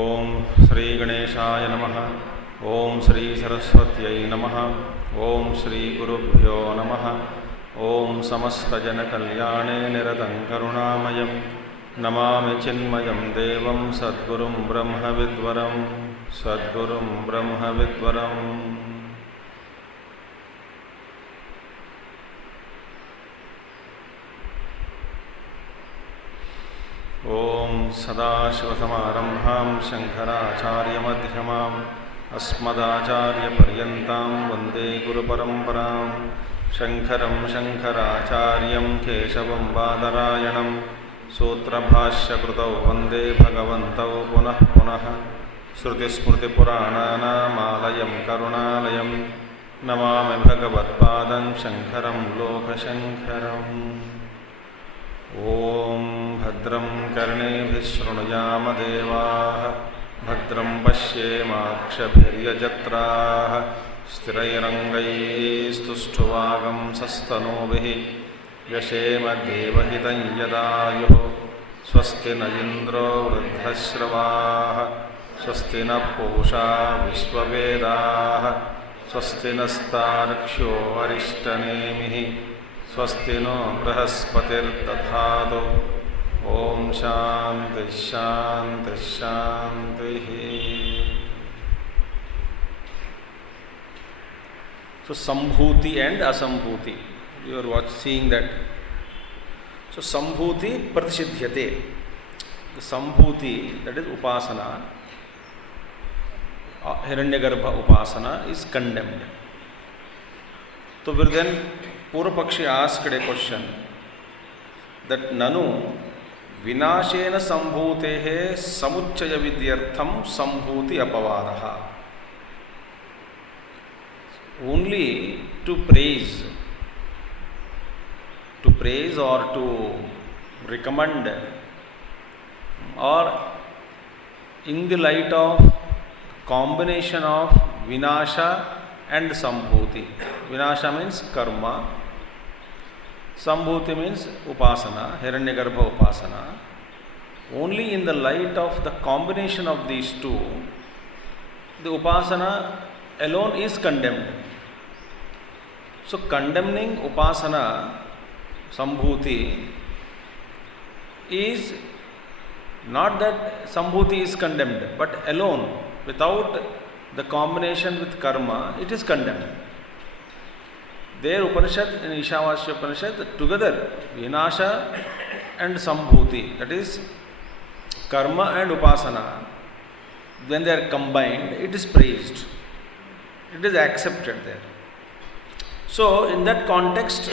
ओम श्री गणेशाय नमः। ओम श्री सरस्वत्यै नमः। ओम श्री गुरुभ्यो नमः। ओम समस्तजनकल्याणे निरतं करुणामयं नमामि चिन्मयं देवं सद्गुरुं ब्रह्मविद्वरं सद्गुरुं ब्रह्मविद्वरम्। ओम सदाशिवसमारंभां शंकराचार्यमध्यमाम् अस्मदाचार्यपर्यन्तां वन्दे गुरुपरम्परां। शंकरं शंकराचार्यं केशवं बादरायणं सूत्रभाष्यकृतौ वन्दे भगवन्तौ पुनः पुनः। श्रुतिस्मृतिपुराणानामालयं करुणालयं नमामि भगवत्पादं शंकरं लोकशंकरम्। ओम भद्रं कर्णेभिः शृणुयाम देवाः भद्रं पश्येमाक्षभिर्यजत्राः स्थिरैरङ्गैस्तुष्टुवागंसस्तनूभिः व्यशेम देवहितं यदायुः। स्वस्ति न इन्द्रो वृद्धश्रवाः स्वस्ति न पूषा विश्ववेदाः स्वस्ति नस्तार्क्ष्यो अरिष्टनेमिः स्वस्ति नो बृहस्पतिर्दधातु। ओम शांति शांति शांति। So sambhuti and asambhuti, you are seeing that. So sambhuti pratishiddhyate, the sambhuti, that is upasana, hiranyagarbha upasana is condemned. So then Purvapakshi asked a question that nanu vinashena sambhutehe samuchchaya vidyartham sambhuti apavadaha. Only to praise or to recommend, or in the light of combination of vinasha and sambhuti. Vinasha means karma, sambhuti means upasana, hiranyagarbha upasana. Only in the light of the combination of these two, the upasana alone is condemned. So condemning upasana, sambhuti, is not that sambhuti is condemned, but alone, without the combination with karma, it is condemned. There Upanishad, in Ishavasya Upanishad, together vinasha and sambhuti, that is karma and upasana, when they are combined, it is praised, it is accepted there. So in that context,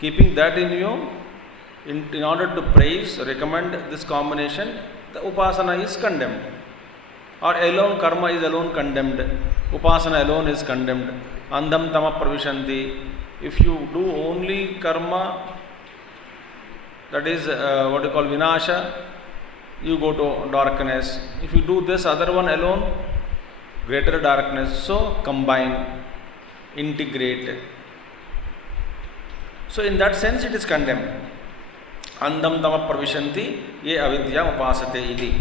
keeping that in view, in order to praise, recommend this combination, the upasana is condemned. Or alone karma is alone condemned, upasana alone is condemned. Andham tama pravishanti. If you do only karma, that is what you call vinasha, you go to darkness. If you do this other one alone, greater darkness. So combine, integrate. So in that sense it is condemned. Andham tama pravishanti ye avidya upasate iti.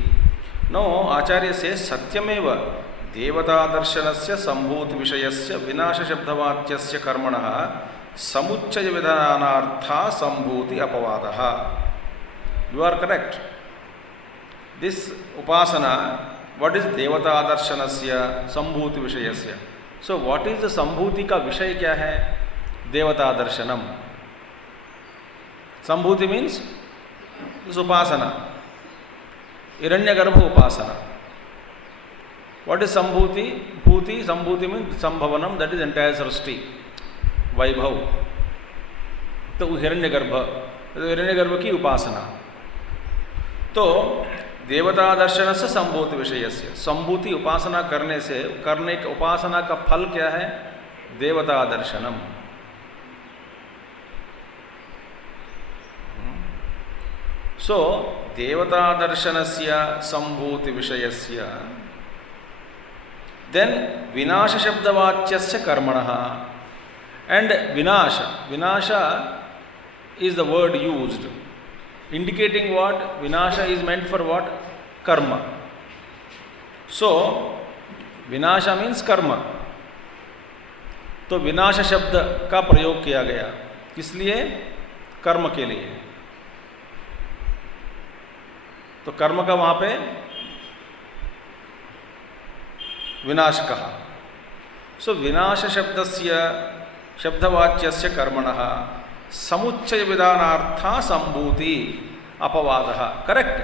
Now Acharya says satyameva devata darshanasya sambhuti vishayasya vinasha shabdavatyasya karmanaha samuchchaya vidhanartha sambhuti apavadaha. You are correct. This upasana, what is devata darshanasya sambhuti vishayasya? So what is the sambhuti ka vishay kya hai? Devata darshanam. Sambhuti means this upasana. Hiranyagarbha upasana. What is sambhuti? Sambhuti means sambhavanam, that is entire srishti, vaibhav. तो hiranyagarbha, hiranyagarbha की upasana. तो देवता दर्शन से संभूति विषय से संभूति उपासना करने से करने के उपासना का फल क्या है? देवता दर्शनम. So devata darshanasya sambhuti vishayasya, then vinasha shabdavatyasya karmanaha. And vinasha is the word used indicating what? Vinasha is meant for what? Karma. सो विनाश मीन्स कर्म, तो विनाश शब्द का प्रयोग किया गया, किस लिए? कर्म के लिए। तो कर्म का वहां पे विनाश कहा। सो विनाश शब्दस्य शब्दवाच्यस्य कर्मणः समुच्चय विधानार्था संभूति अपवादः, करेक्ट।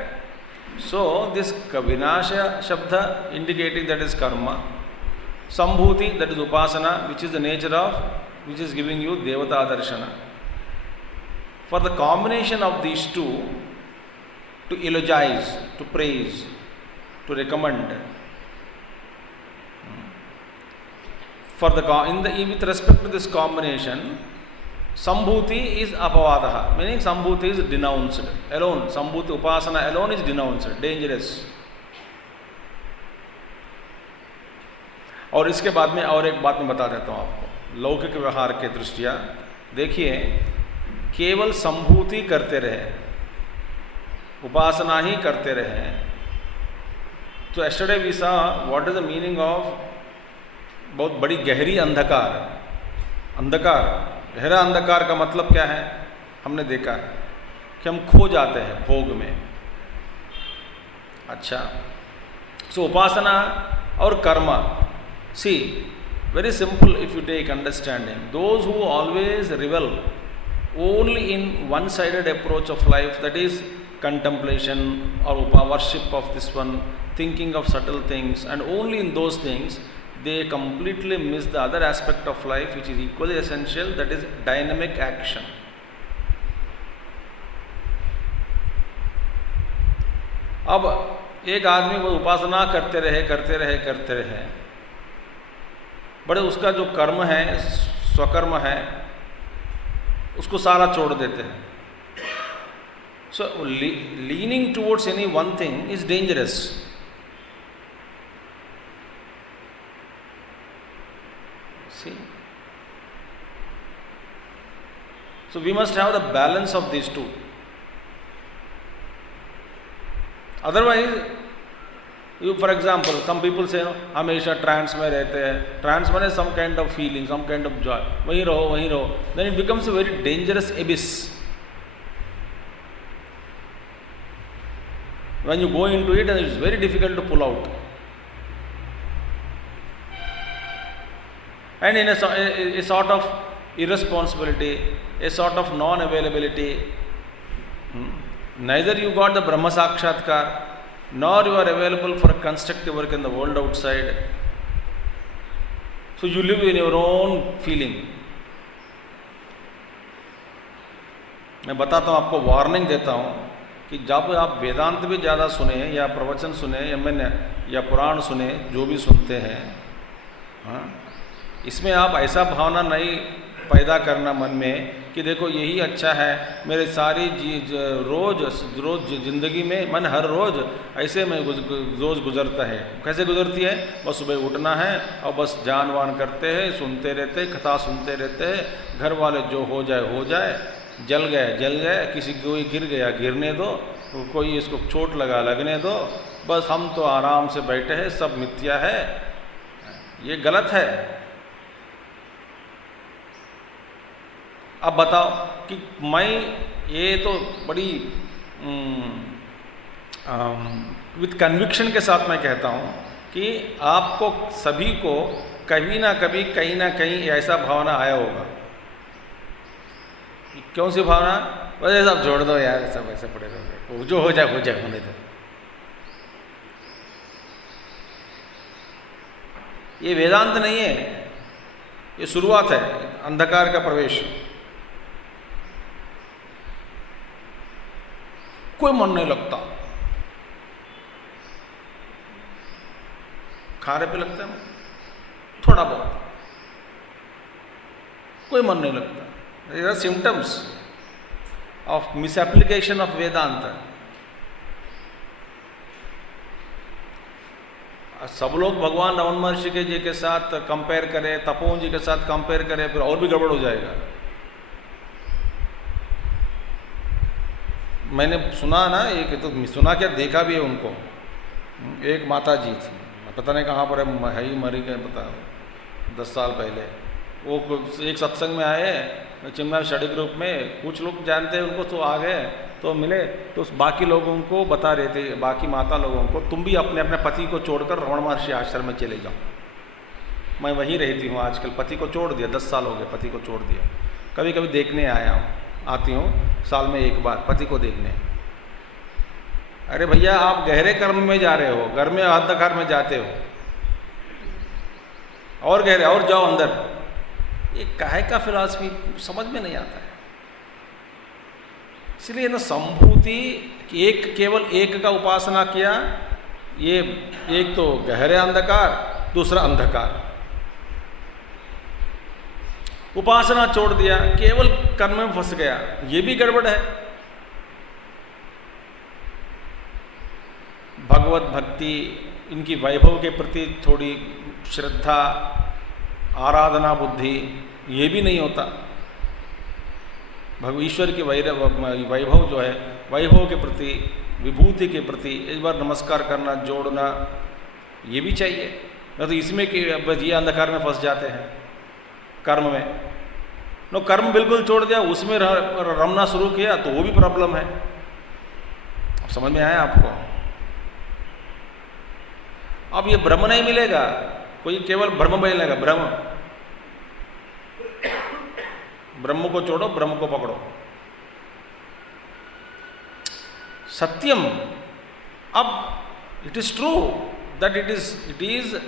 सो दिस विनाश शब्द indicating that is karma, sambhuti that is upasana, which is the nature of, which is giving you devata darshana. For the combination of these two, to eulogize, to praise, to recommend, for the with respect to this combination, sambhuti is apavadaha, meaning sambhuti is denounced alone. Sambhuti upasana alone is denounced, dangerous. और इसके बाद में और एक बात मैं बता देता हूँ आपको, लौकिक व्यवहार के दृष्टिया देखिए, केवल संभूति करते रहे, उपासना ही करते रहे, तो yesterday we saw what is the meaning of बहुत बड़ी गहरी अंधकार। अंधकार, गहरा अंधकार का मतलब क्या है? हमने देखा है कि हम खो जाते हैं भोग में। अच्छा, सो उपासना और कर्म, सी very simple if you take understanding. Those who always revel only in one-sided approach of life, that is contemplation or worship of this one, thinking of subtle things, and only in those things they completely miss the other aspect of life which is equally essential, that is dynamic action. अब एक आदमी वो उपासना करते रहे, बड़े उसका जो कर्म है, स्वकर्म है, उसको सारा छोड़ देते हैं। So leaning towards any one thing is dangerous. See, so we must have the balance of this two, otherwise You, for example, some people say, no, हमेशा ट्रांस में रहते हैं, ट्रांस माने some kind of feeling, some kind of joy, वहीं रहो, then it becomes a very dangerous abyss. When you go into it, and it is very difficult to pull out. And in a sort of irresponsibility, a sort of non-availability, neither you got the Brahma Sakshatkar, nor you are available for constructive work in the world outside. So you live in your own feeling. मैं बताता हूँ आपको, warning देता हूँ कि जब आप वेदांत भी ज़्यादा सुने या प्रवचन सुने या पुराण सुने, जो भी सुनते हैं, हाँ, इसमें आप ऐसा भावना नहीं पैदा करना मन में कि देखो यही अच्छा है, मेरे सारी रोज़ ज़िंदगी में मन हर रोज़ ऐसे में रोज़ गुजरता है। कैसे गुजरती है? बस सुबह उठना है और बस जान वान करते हैं, सुनते रहते, कथा सुनते रहते हैं, घर वाले जो हो जाए, जल गए, किसी कोई गिर गया गिरने दो, कोई इसको चोट लगा लगने दो, बस हम तो आराम से बैठे हैं, सब मिथ्या है। ये गलत है। अब बताओ कि मैं ये तो बड़ी विथ कन्विक्शन के साथ मैं कहता हूँ कि आपको सभी को कभी ना कभी कहीं ना कहीं ऐसा भावना आया होगा। क्यों सी भावना? बस सब जोड़ दो यार, सब ऐसे पड़े रहो, जो हो जाए होने दो। ये वेदांत नहीं है, ये शुरुआत है अंधकार का प्रवेश। कोई मन नहीं लगता, खारे पे लगता है थोड़ा बहुत, कोई मन नहीं लगता। These are symptoms of misapplication of Vedanta. सब लोग भगवान रमन महर्षि जी के साथ कंपेयर करें, तपोवन जी के साथ कंपेयर करें, फिर और भी गड़बड़ हो जाएगा। मैंने सुना ना, एक तो सुना क्या, देखा भी है उनको। एक माता जी थी, पता नहीं कहाँ पर है ही मरी गए, पता 10 साल पहले। वो एक सत्संग में आए चिन्मय स्टडी ग्रुप में, कुछ लोग जानते हैं उनको, तो आ गए तो मिले, तो बाकी लोगों को बता रहे थे, बाकी माता लोगों को, तुम भी अपने अपने पति को छोड़कर रमण महर्षि आश्रम में चले जाओ। मैं वहीं रहती हूँ आजकल, पति को छोड़ दिया, 10 साल हो गए पति को छोड़ दिया। कभी कभी देखने आती हूँ साल में एक बार पति को देखने। अरे भैया आप गहरे कर्म में जा रहे हो, घर में अंधकार में जाते हो, और गहरे और जाओ अंदर। ये काहे का फिलॉसफी समझ में नहीं आता है। इसलिए ना संभूति एक, केवल एक का उपासना किया, ये एक तो गहरे अंधकार, दूसरा अंधकार। उपासना छोड़ दिया, केवल कर्म में फंस गया, ये भी गड़बड़ है। भगवत भक्ति, इनकी वैभव के प्रति थोड़ी श्रद्धा, आराधना बुद्धि, ये भी नहीं होता। ईश्वर के वैभव जो है, वैभव के प्रति, विभूति के प्रति एक बार नमस्कार करना, जोड़ना, ये भी चाहिए। न तो इसमें कि बस ये अंधकार में फंस जाते हैं कर्म में। नो कर्म बिल्कुल छोड़ दिया, उसमें रमना शुरू किया, तो वो भी प्रॉब्लम है। अब समझ में आया आपको? अब ये ब्रह्म नहीं मिलेगा, कोई केवल ब्रह्म मिलेगा। ब्रह्म को छोड़ो, ब्रह्म को पकड़ो। सत्यम, अब it is true that it is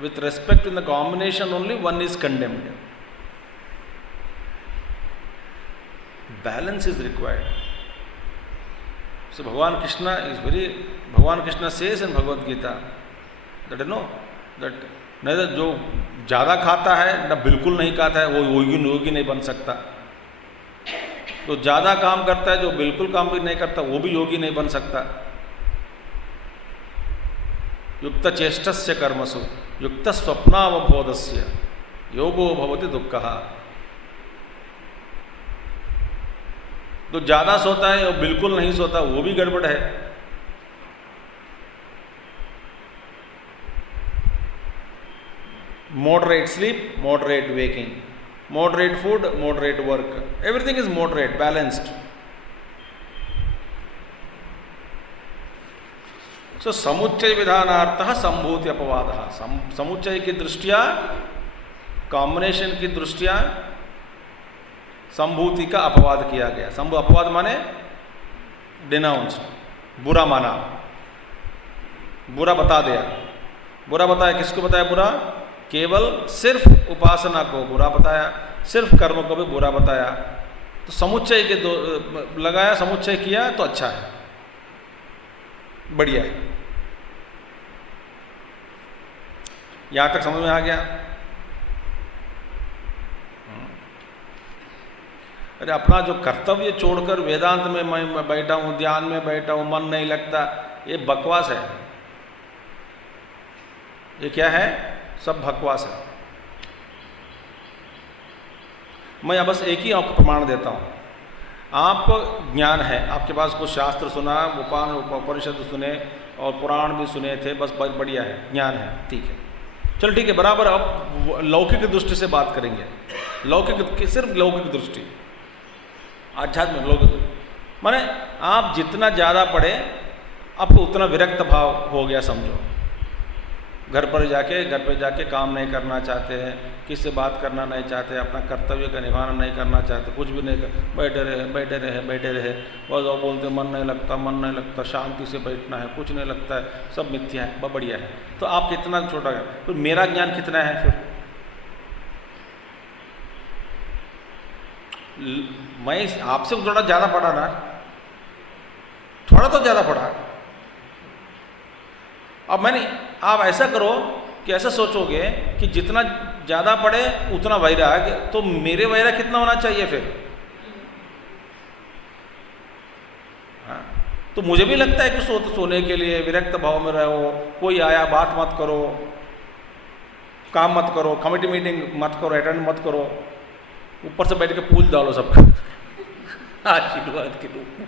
with respect in the combination only one is condemned. Balance is required. So Bhagavan Krishna says in Bhagavad Gita that you know that neither जो ज़्यादा खाता है ना बिल्कुल नहीं खाता है, वो योगी नहीं बन सकता। तो ज़्यादा काम करता है, जो बिल्कुल काम भी नहीं करता, वो भी योगी नहीं बन सकता। युक्त चेष्टस्य कर्मसु युक्त स्वप्नावबोधस्य योगो भवति दुःखः। तो ज़्यादा सोता है और बिल्कुल नहीं सोता, वो भी गड़बड़ है। Moderate sleep, moderate waking, moderate food, moderate work. Everything is moderate, balanced. So समुच्चय विधानार्थः संभूति अपवादः। समुच्चय की दृष्टिया, कॉम्बिनेशन की दृष्टिया संभूति का अपवाद किया गया। अपवाद माने डिनाउंस, बुरा माना, बुरा बता दिया। बुरा बताया, किसको बताया बुरा? केवल सिर्फ उपासना को बुरा बताया, सिर्फ कर्म को भी बुरा बताया। तो समुच्चय के दो लगाया, समुच्चय किया तो अच्छा है, बढ़िया है। यहां तक समझ में आ गया? अरे अपना जो कर्तव्य छोड़कर वेदांत में मैं बैठा हूं, ध्यान में बैठा हूं, मन नहीं लगता, ये बकवास है। ये क्या है? सब बकवास है। मैं बस एक ही आपको प्रमाण देता हूं। आपको ज्ञान है, आपके पास कुछ शास्त्र सुना, उपनिषद सुने और पुराण भी सुने थे, बस बढ़िया है, ज्ञान है, ठीक है, चलो ठीक है, बराबर। अब लौकिक दृष्टि से बात करेंगे, लौकिक, सिर्फ लौकिक दृष्टि, आध्यात्मिक लौकिक। माने आप जितना ज़्यादा पढ़े आपको उतना विरक्त भाव हो गया समझो। घर पर जाके काम नहीं करना चाहते हैं, किसी से बात करना नहीं चाहते, अपना कर्तव्य का निभाना नहीं करना चाहते, कुछ भी नहीं कर, बैठे रहे बस बोलते मन नहीं लगता, शांति से बैठना है, कुछ नहीं लगता है, सब मिथ्या है, बहुत बढ़िया है। तो आप कितना छोटा है, तो मेरा ज्ञान कितना है फिर? मैं आपसे थोड़ा ज़्यादा पढ़ा ना, थोड़ा तो ज़्यादा पढ़ा। अब आप ऐसा करो कि ऐसा सोचोगे कि जितना ज़्यादा पढ़े उतना वैराग, तो मेरे वैराग कितना होना चाहिए फिर? हाँ, तो मुझे भी लगता है कि सोने के लिए विरक्त भाव में रहो, कोई आया बात मत करो, काम मत करो, कमेटी मीटिंग मत करो, अटेंड मत करो, ऊपर से बैठ के पूछ डालो सबका आशीर्वाद के रूप में।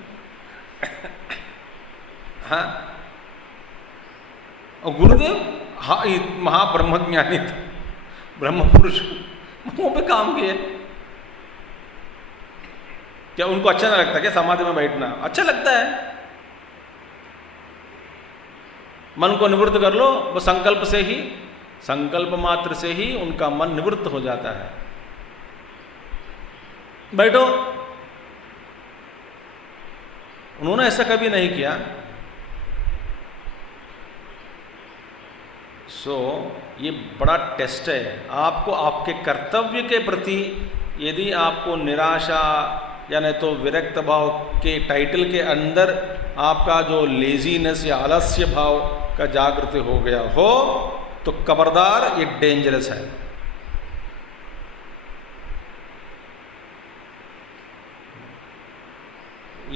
हाँ, और गुरुदेव हाँ, महाब्रह्मज्ञानी था, ब्रह्म पुरुष, मुंह पे काम किए। क्या उनको अच्छा नहीं लगता क्या समाधि में बैठना? अच्छा लगता है। मन को निवृत्त कर लो, वो संकल्प से ही, संकल्प मात्र से ही उनका मन निवृत्त हो जाता है। बैठो। उन्होंने ऐसा कभी नहीं किया। ये बड़ा टेस्ट है आपको, आपके कर्तव्य के प्रति। यदि आपको निराशा या नहीं तो विरक्त भाव के टाइटल के अंदर आपका जो लेजीनेस या आलस्य भाव का जागृति हो गया हो, तो खबरदार, ये डेंजरस है।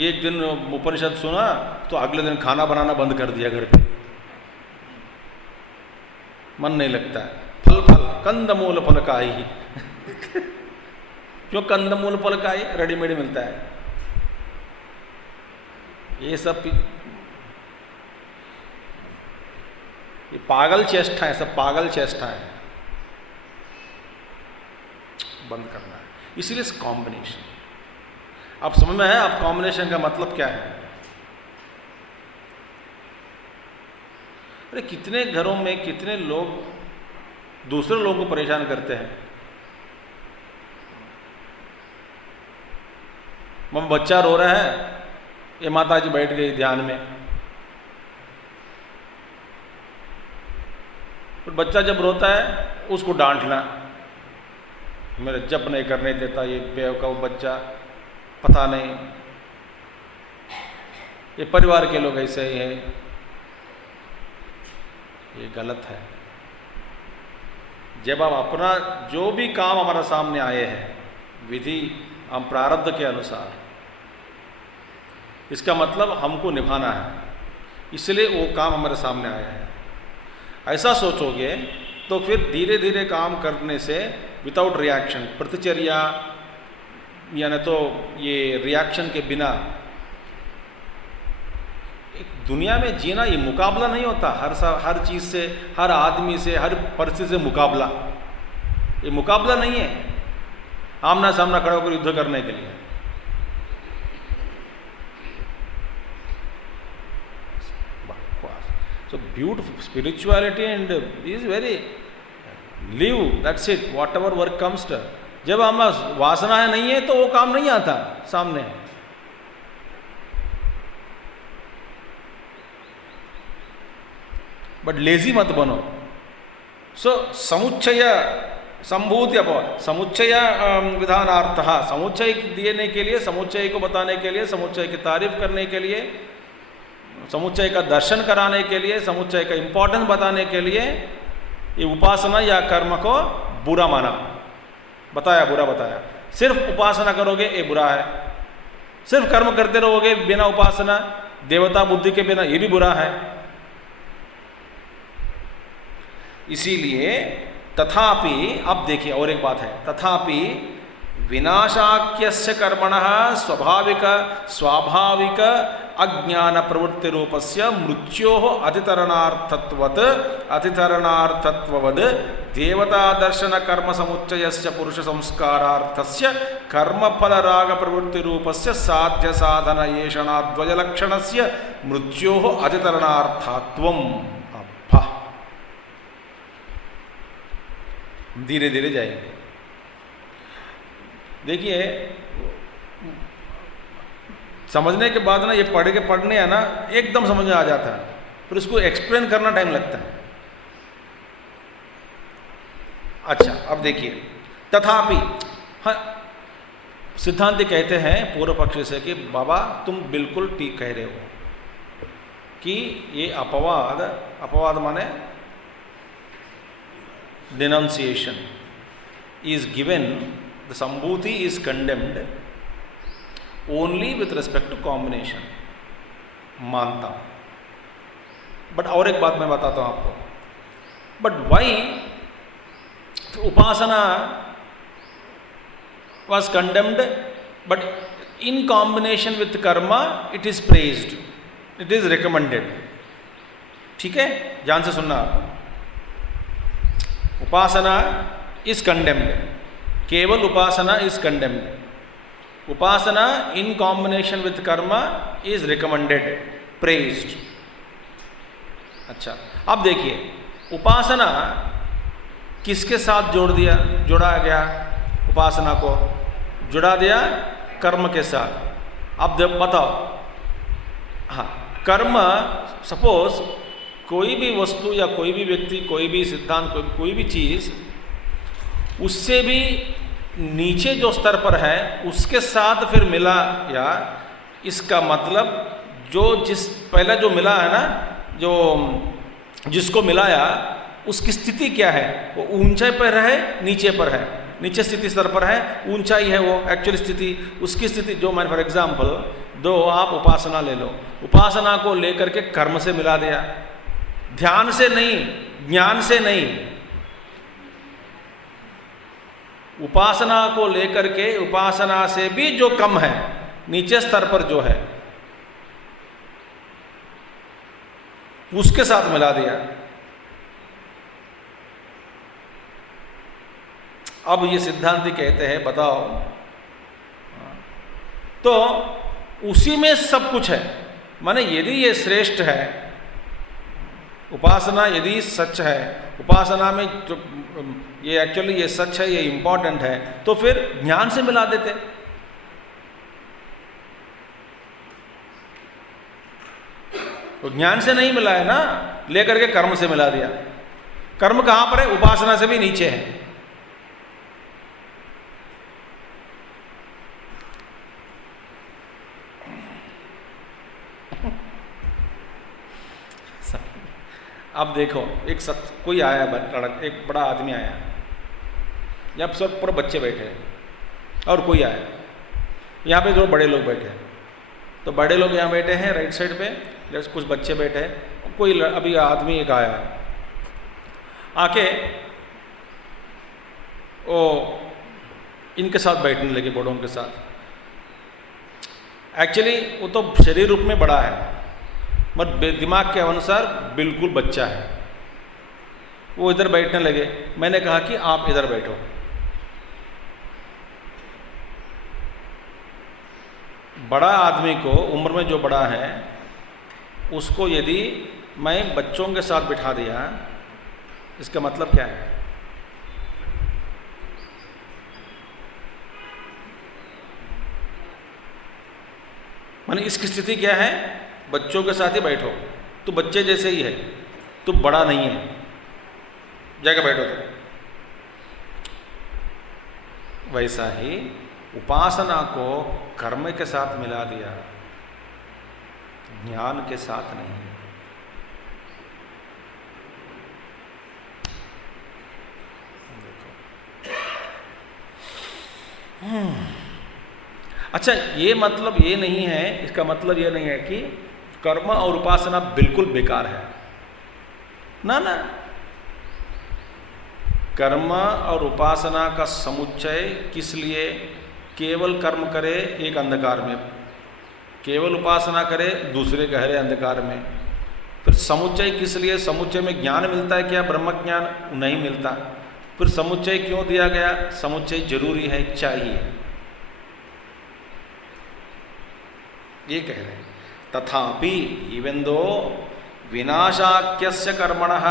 एक दिन उपनिषद सुना तो अगले दिन खाना बनाना बंद कर दिया घर पे, मन नहीं लगता है। फल कंदमूल फलकाई क्यों? कंदमूल फलकाई रेडीमेड मिलता है। ये सब ये पागल चेष्टा है, सब पागल चेष्टा है, बंद करना है। इसीलिए इस कॉम्बिनेशन, आप समझ में है आप कॉम्बिनेशन का मतलब क्या है? अरे कितने घरों में कितने लोग दूसरे लोगों को परेशान करते हैं। बच्चा रो रहा है, ये माता जी बैठ गई ध्यान में। तो बच्चा जब रोता है उसको डांटना, मेरे जप नहीं करने देता ये बेवकूफ बच्चा, पता नहीं ये परिवार के लोग ऐसे ही हैं। ये गलत है। जब हम अपना जो भी काम हमारा सामने आए हैं विधि हम प्रारब्ध के अनुसार, इसका मतलब हमको निभाना है, इसलिए वो काम हमारे सामने आया है। ऐसा सोचोगे तो फिर धीरे धीरे काम करने से विदाउट रिएक्शन, प्रतिचर्या यानी तो ये रिएक्शन के बिना, एक दुनिया में जीना ये मुकाबला नहीं होता। हर चीज़ से, हर आदमी से, हर परिस्थिति से मुकाबला, ये मुकाबला नहीं है आमना सामना खड़ा होकर युद्ध करने के लिए। So beautiful spirituality and is very live, that's it, whatever work comes to। जब हम वासनाएं नहीं है तो वो काम नहीं आता सामने। बट लेजी मत बनो। समुच्चय संभूति अपवाद, समुच्चय विधानार्थ, समुच्चय देने के लिए, समुच्चय को बताने के लिए, समुच्चय की तारीफ करने के लिए, समुच्चय का दर्शन कराने के लिए, समुच्चय का इंपॉर्टेंस बताने के लिए ये उपासना या कर्म को बुरा माना, बताया, बुरा बताया। सिर्फ उपासना करोगे ये बुरा है, सिर्फ कर्म करते रहोगे बिना उपासना, देवता बुद्धि के बिना, ये भी बुरा है। इसीलिए तथापि, अब देखिए और एक बात है, तथापि विनाशाख्यस्य कर्मणः स्वाभाविक अज्ञान प्रवृत्ति रूपस्य मृत्योः अतितरणार्थत्ववद् देवता दर्शन कर्म समुच्चयस्य पुरुष संस्कारार्थस्य कर्मफल राग प्रवृत्ति रूपस्य साध्य साधन येषणाद्वय लक्षणस्य मृत्योः अतितरणार्थत्वम्। अब्बा, धीरे धीरे जाएंगे। देखिए समझने के बाद ना, ये पढ़ने है ना एकदम समझ में आ जाता है, फिर उसको एक्सप्लेन करना टाइम लगता है। अच्छा अब देखिए, तथापि, हाँ, सिद्धांत कहते हैं पूर्व पक्ष से कि बाबा तुम बिल्कुल ठीक कह रहे हो कि ये अपवाद माने डिनाउंसिएशन is given, the sambhuti is condemned only with respect to combination, मानता हूं। बट और एक बात मैं बताता हूं आपको, but why Upasana was condemned but in combination with karma it is praised, it is recommended। ठीक है, ध्यान से सुनना आप। उपासना इज कंडेम्ड, केवल upasana is condemned. Upasana in combination with karma is recommended, praised. अच्छा, अब देखिए उपासना किसके साथ जोड़ा गया? उपासना को जुड़ा दिया कर्म के साथ. अब जब बताओ, हाँ, कर्म, सपोज कोई भी वस्तु या कोई भी व्यक्ति, कोई भी सिद्धांत, कोई भी चीज उससे भी नीचे जो स्तर पर है उसके साथ फिर मिला, या इसका मतलब पहला जो मिला है ना, जो जिसको मिलाया उसकी स्थिति क्या है? वो ऊंचाई पर है, नीचे पर है, नीचे स्थिति स्तर पर है, ऊंचाई है वो एक्चुअल स्थिति, उसकी स्थिति जो मैंने फॉर एग्जाम्पल आप उपासना ले लो, उपासना को लेकर के कर्म से मिला दिया, ध्यान से नहीं, ज्ञान से नहीं, उपासना को लेकर के उपासना से भी जो कम है, नीचे स्तर पर जो है, उसके साथ मिला दिया. अब ये सिद्धांती कहते हैं, बताओ, तो उसी में सब कुछ है. माने यदि ये श्रेष्ठ है, उपासना यदि सच है, उपासना में जो ये एक्चुअली ये सच है, ये इंपॉर्टेंट है, तो फिर ज्ञान से मिला देते. तो ज्ञान से नहीं मिला है ना, लेकर के कर्म से मिला दिया. कर्म कहां पर है? उपासना से भी नीचे है. अब देखो, कोई आया, एक बड़ा आदमी आया, यहाँ सब पूरे बच्चे बैठे हैं, और कोई आया, यहाँ पे जो बड़े लोग बैठे हैं, तो बड़े लोग यहाँ बैठे हैं राइट साइड पे, कुछ बच्चे बैठे हैं, कोई अभी आदमी एक आया, आके वो इनके साथ बैठने लगे, बड़ों के साथ. एक्चुअली वो तो शरीर रूप में बड़ा है, मगर दिमाग के अनुसार बिल्कुल बच्चा है. वो इधर बैठने लगे. मैंने कहा कि आप इधर बैठो. बड़ा आदमी को, उम्र में जो बड़ा है, उसको यदि मैं बच्चों के साथ बिठा दिया, इसका मतलब क्या है? माने इसकी स्थिति क्या है? बच्चों के साथ ही बैठो, तो बच्चे जैसे ही है, तो बड़ा नहीं है, जाके बैठो. तो वैसा ही उपासना को कर्म के साथ मिला दिया, ज्ञान के साथ नहीं. अच्छा, ये मतलब ये नहीं है, इसका मतलब ये नहीं है कि कर्म और उपासना बिल्कुल बेकार है, ना ना. कर्म और उपासना का समुच्चय किस लिए? केवल कर्म करे एक अंधकार में, केवल उपासना करे दूसरे गहरे अंधकार में. फिर समुच्चय किस लिए? समुच्चय में ज्ञान मिलता है क्या? ब्रह्म ज्ञान नहीं मिलता. फिर समुच्चय क्यों दिया गया? समुच्चय जरूरी है, चाहिए, ये कह रहे हैं. तथापि इवन दो विनाशाख्यस्य कर्मणः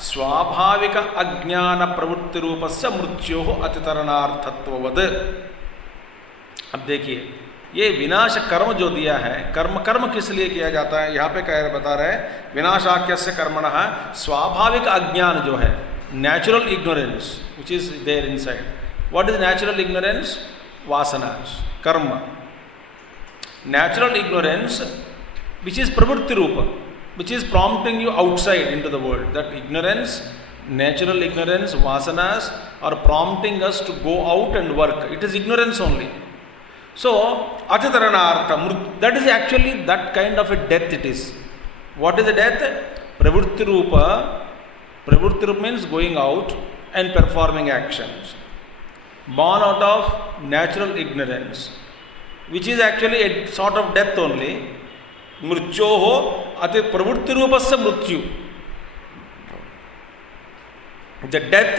स्वाभाविक अज्ञान प्रवृत्ति रूपस्य मृत्यो अतितरणार्थत्ववद. अब देखिए, ये विनाश कर्म जो दिया है, कर्म किस लिए किया जाता है? यहाँ पे बता रहे हैं, विनाशाख्यस्य कर्मणः स्वाभाविक अज्ञान जो है, natural ignorance which is there inside. What is natural ignorance? Vasanas, karma. Natural ignorance, which is pravritti rupa, which is prompting you outside into the world. That ignorance, natural ignorance, vasanas are prompting us to go out and work. It is ignorance only. So, atitaranartha, that is actually that kind of a death it is. What is a death? Pravritti rupa. Pravritti rupa means going out and performing actions. Born out of natural ignorance, which is actually a sort of death only. मृत्योः अति प्रवृत्ति रूपस्य मृत्यु. The death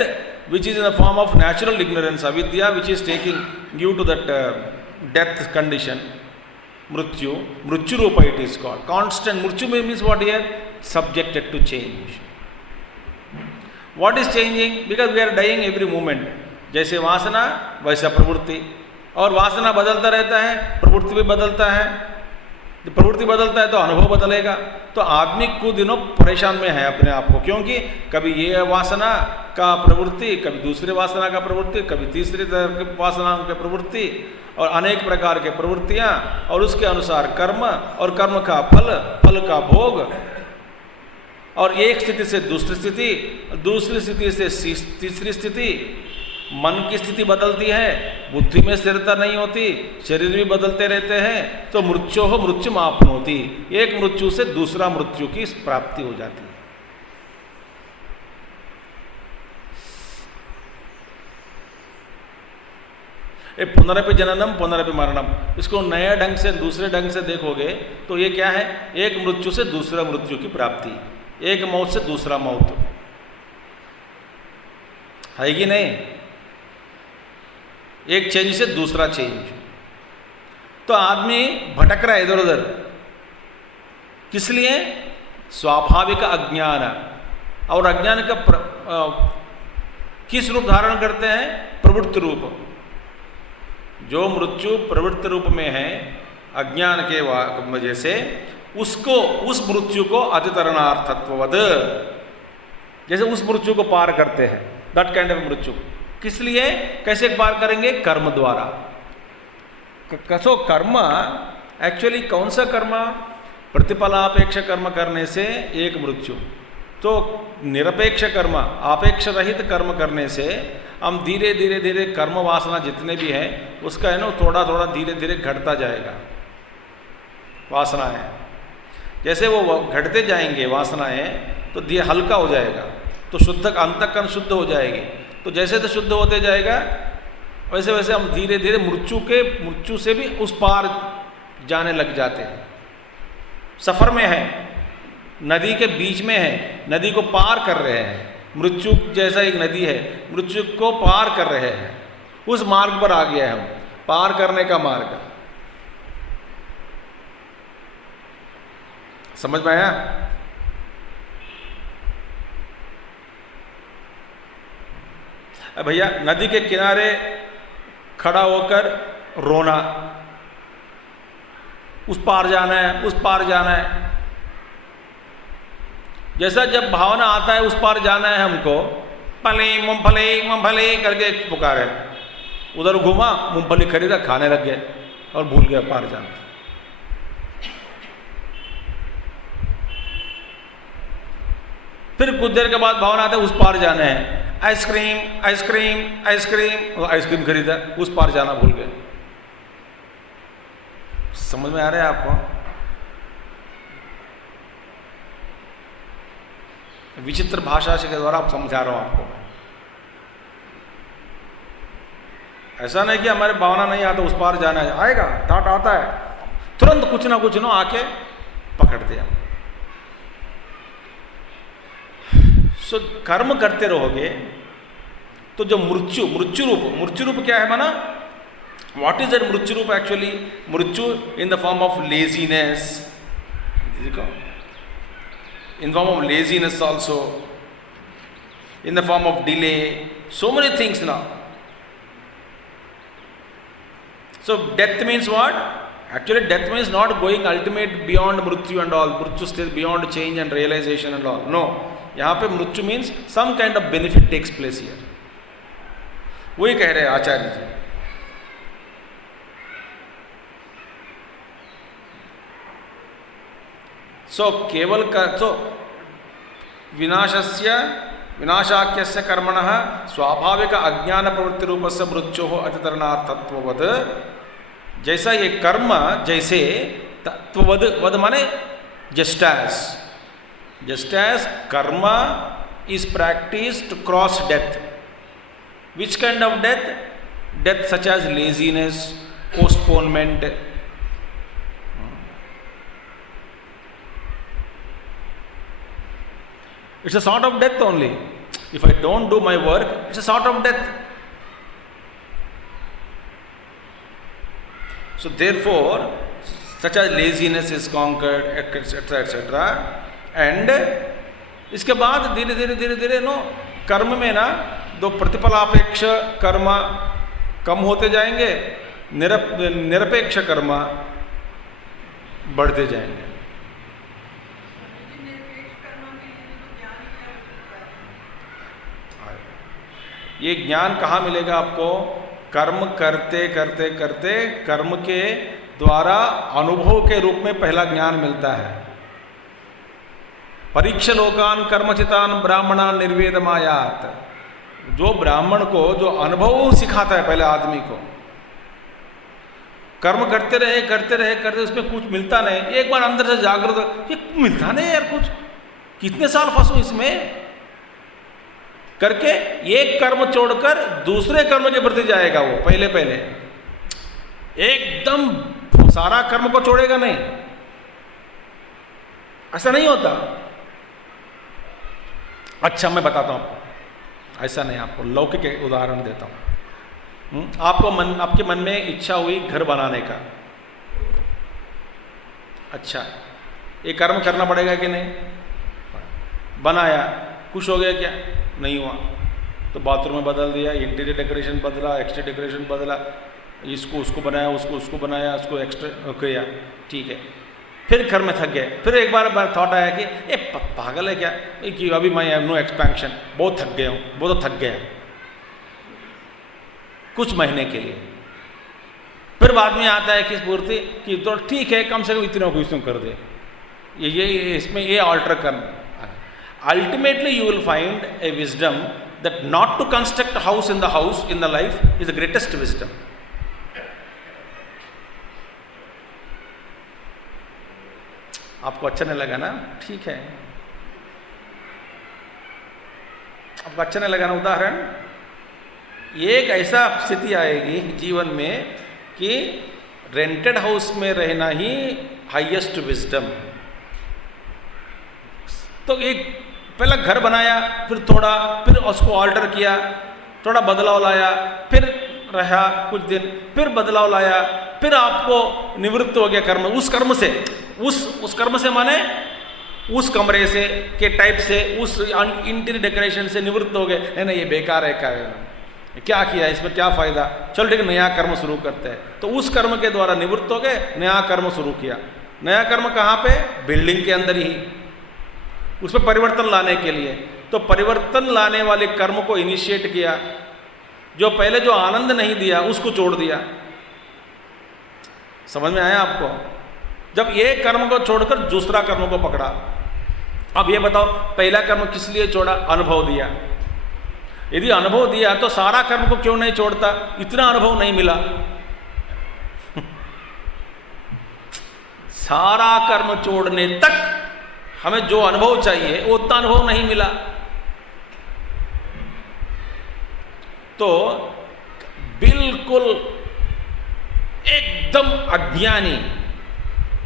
which is in the form of natural ignorance, avidya, which is taking you to that death condition, mrityu, mrityu rupa it is called. Constant, mrityu means what here? Subjected to change. What is changing? Because we are dying every moment. जैसे वासना वैसा प्रवृत्ति, और वासना बदलता रहता है, प्रवृत्ति भी बदलता है. प्रवृत्ति बदलता है तो अनुभव बदलेगा. तो आदमी कुछ दिनों परेशान में है अपने आप को, क्योंकि कभी ये वासना का प्रवृत्ति, कभी दूसरे वासना का प्रवृत्ति, कभी तीसरे वासना की प्रवृत्ति, और अनेक प्रकार के प्रवृत्तियां, और उसके अनुसार कर्म, और कर्म का फल, फल का भोग, और एक स्थिति से दूसरी स्थिति, दूसरी स्थिति से तीसरी स्थिति. मन की स्थिति बदलती है, बुद्धि में स्थिरता नहीं होती, शरीर भी बदलते रहते हैं. तो मृत्यो हो मृत्यु मापनोति, एक मृत्यु से दूसरा मृत्यु की प्राप्ति हो जाती है. ये पुनरपि जननम पुनरपि मरणम, इसको नया ढंग से दूसरे ढंग से देखोगे तो ये क्या है? एक मृत्यु से दूसरा मृत्यु की प्राप्ति, एक मौत से दूसरा मौत है कि नहीं? एक चेंज से दूसरा चेंज. तो आदमी भटक रहा है इधर उधर, किस लिए? स्वाभाविक अज्ञान. और अज्ञान का किस रूप धारण करते हैं? प्रवृत्ति रूप. जो मृत्यु प्रवृत्ति रूप में है अज्ञान के वजह से, उसको, उस मृत्यु को अतितरणार्थत्ववद, जैसे उस मृत्यु को पार करते हैं, दैट काइंड ऑफ मृत्यु. किस लिए? कैसे पार करेंगे? कर्म द्वारा. कसो कर्म एक्चुअली कौन सा कर्म? प्रतिफलापेक्ष कर्म करने से एक मृत्यु. तो निरपेक्ष कर्म, आपेक्ष रहित कर्म करने से हम धीरे धीरे धीरे कर्म वासना जितने भी हैं उसका है ना थोड़ा थोड़ा धीरे धीरे घटता जाएगा. वासनाएं जैसे वो घटते जाएंगे वासनाएं, तो हल्का हो जाएगा, तो शुद्ध अंतःकरण शुद्ध हो जाएगी. तो जैसे तो शुद्ध होते जाएगा वैसे वैसे हम धीरे धीरे मृत्यु से भी उस पार जाने लग जाते हैं. सफर में है, नदी के बीच में है, नदी को पार कर रहे हैं. मृत्यु जैसा एक नदी है, मृत्यु को पार कर रहे हैं. उस मार्ग पर आ गया है हम, पार करने का मार्ग. समझ में आया? भैया नदी के किनारे खड़ा होकर रोना, उस पार जाना है, उस पार जाना है. जैसा जब भावना आता है उस पार जाना है हमको, फले मूंगफली करके पुकारे, उधर घूमा, मूंगफली खरीदा, खाने लग गए और भूल गया पार जाना. फिर कुछ देर के बाद भावना आता है उस पार जाना है, आइसक्रीम आइसक्रीम आइसक्रीम, आइसक्रीम खरीदा, उस पार जाना भूल गए. समझ में आ रहा है आपको? विचित्र भाषा के द्वारा आप समझा रहा हूं आपको. ऐसा नहीं कि हमारे भावना नहीं आता उस पार जाना है, आएगा, थॉट आता है, तुरंत कुछ ना कुछ आके पकड़ दिया. सो कर्म करते रहोगे तो जो मृत्यु रूप क्या है माना? व्हाट इज दैट मृत्यु रूप? एक्चुअली मृत्यु in the form of laziness, in form of laziness also, in the form of delay, so many things now. So death means what? Actually death means not going ultimate beyond mrityu and all, mrityu stays beyond change and realization and all. No, यहाँ पे मृत्यु means some kind of benefit takes place here. वही कह रहे हैं आचार्य जी. सो केवल तो विनाशाख्यस्य कर्मणः स्वाभाविक अज्ञान प्रवृत्ति रूपस्य मृत्योः अतितरणार्थत्ववद. जैसा ये कर्म, जैसे तत्ववद, वद माने जस्ट एज कर्म is practiced to cross death. Which kind of death? Death such as laziness, postponement. It's a sort of death only. If I don't do my work, it's a sort of death. So therefore, such as laziness is conquered, etc., etc. And इसके बाद धीरे धीरे धीरे धीरे no कर्म में ना दो प्रतिफलापेक्ष कर्म कम होते जाएंगे, निरपेक्ष कर्म बढ़ते जाएंगे। ये ज्ञान कहाँ मिलेगा आपको? कर्म करते करते करते कर्म के द्वारा अनुभव के रूप में पहला ज्ञान मिलता है। परीक्ष लोकान कर्मचितान ब्राह्मणान निर्वेदमायात। जो ब्राह्मण को जो अनुभव सिखाता है पहले आदमी को, कर्म करते रहे करते रहे करते उसमें कुछ मिलता नहीं, एक बार अंदर से जागृत, ये मिलता नहीं यार कुछ, कितने साल फंसू इसमें करके एक कर्म छोड़कर दूसरे कर्म के प्रति जाएगा वो। पहले पहले एकदम सारा कर्म को छोड़ेगा नहीं, ऐसा नहीं होता। अच्छा मैं बताता हूं आपको, ऐसा नहीं, आपको लौकिक उदाहरण देता हूं। आपके मन में इच्छा हुई घर बनाने का, अच्छा ये कर्म करना पड़ेगा कि नहीं? बनाया, खुश हो गया क्या? नहीं हुआ, तो बाथरूम में बदल दिया, इंटीरियर डेकोरेशन बदला, एक्सटीरियर डेकोरेशन बदला, इसको उसको बनाया, उसको उसको बनाया, उसको एक्स्ट्रा किया, ठीक है। फिर घर में थक गए, फिर एक बार थॉट आया कि ये पागल है क्या कि अभी मैं नो एक्सपेंशन, बहुत थक गया हूँ, वो तो थक गया कुछ महीने के लिए। फिर बाद में आता है कि पूर्ति कि तो ठीक है, कम से कम इतने को इसमें कर दे, ये इसमें ये ऑल्टर करना। Ultimately you will find a wisdom that not to construct a house in the life is the greatest wisdom. आपको अच्छा नहीं लगा ना? ठीक है, आपको अच्छा नहीं लगा ना? उदाहरण, एक ऐसा स्थिति आएगी जीवन में कि रेंटेड हाउस में रहना ही हाईएस्ट विजडम। तो एक पहला घर बनाया, फिर थोड़ा, फिर उसको ऑल्टर किया, थोड़ा बदलाव लाया, फिर रहा कुछ दिन, फिर बदलाव लाया, फिर आपको निवृत्त हो गया कर्म, उस कर्म से, उस कर्म से माने उस कमरे से के टाइप से, उस इंटीरियर डेकोरेशन से निवृत्त हो गए। नहीं ये बेकार है, क्या किया, इसमें क्या फायदा, चल ठीक है नया कर्म शुरू करते हैं। तो उस कर्म के द्वारा निवृत्त हो गए, नया कर्म शुरू किया। नया कर्म कहाँ पे? बिल्डिंग के अंदर ही, उसमें परिवर्तन लाने के लिए। तो परिवर्तन लाने वाले कर्म को इनिशिएट किया, जो पहले जो आनंद नहीं दिया उसको छोड़ दिया। समझ में आया आपको? जब एक कर्म को छोड़कर दूसरा कर्म को पकड़ा। अब ये बताओ, पहला कर्म किस लिए छोड़ा? अनुभव दिया। यदि अनुभव दिया तो सारा कर्म को क्यों नहीं छोड़ता? इतना अनुभव नहीं मिला। सारा कर्म छोड़ने तक हमें जो अनुभव चाहिए वो उतना अनुभव नहीं मिला। तो बिल्कुल एकदम अज्ञानी,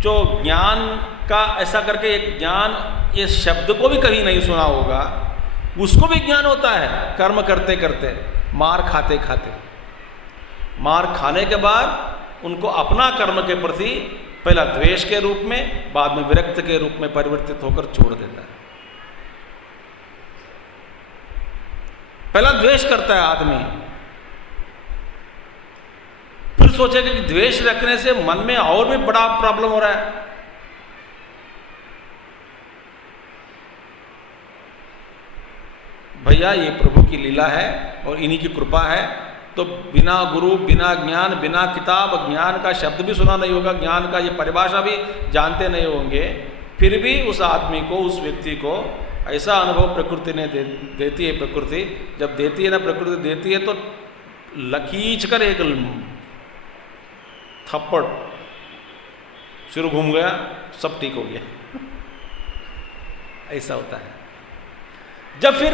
जो ज्ञान का ऐसा करके एक ज्ञान, ये शब्द को भी कभी नहीं सुना होगा, उसको भी ज्ञान होता है कर्म करते करते, मार खाते खाते। मार खाने के बाद उनको अपना कर्म के प्रति पहला द्वेष के रूप में, बाद में विरक्त के रूप में परिवर्तित होकर छोड़ देता है। पहला द्वेष करता है आदमी, फिर सोचेगा कि द्वेष रखने से मन में और भी बड़ा प्रॉब्लम हो रहा है। भैया ये प्रभु की लीला है और इन्हीं की कृपा है। तो बिना गुरु, बिना ज्ञान, बिना किताब, ज्ञान का शब्द भी सुना नहीं होगा, ज्ञान का ये परिभाषा भी जानते नहीं होंगे, फिर भी उस आदमी को, उस व्यक्ति को ऐसा अनुभव प्रकृति ने देती है। प्रकृति जब देती है ना, प्रकृति देती है तो लकीच कर एक थप्पड़, सिर घूम गया, सब ठीक हो गया। ऐसा होता है। जब फिर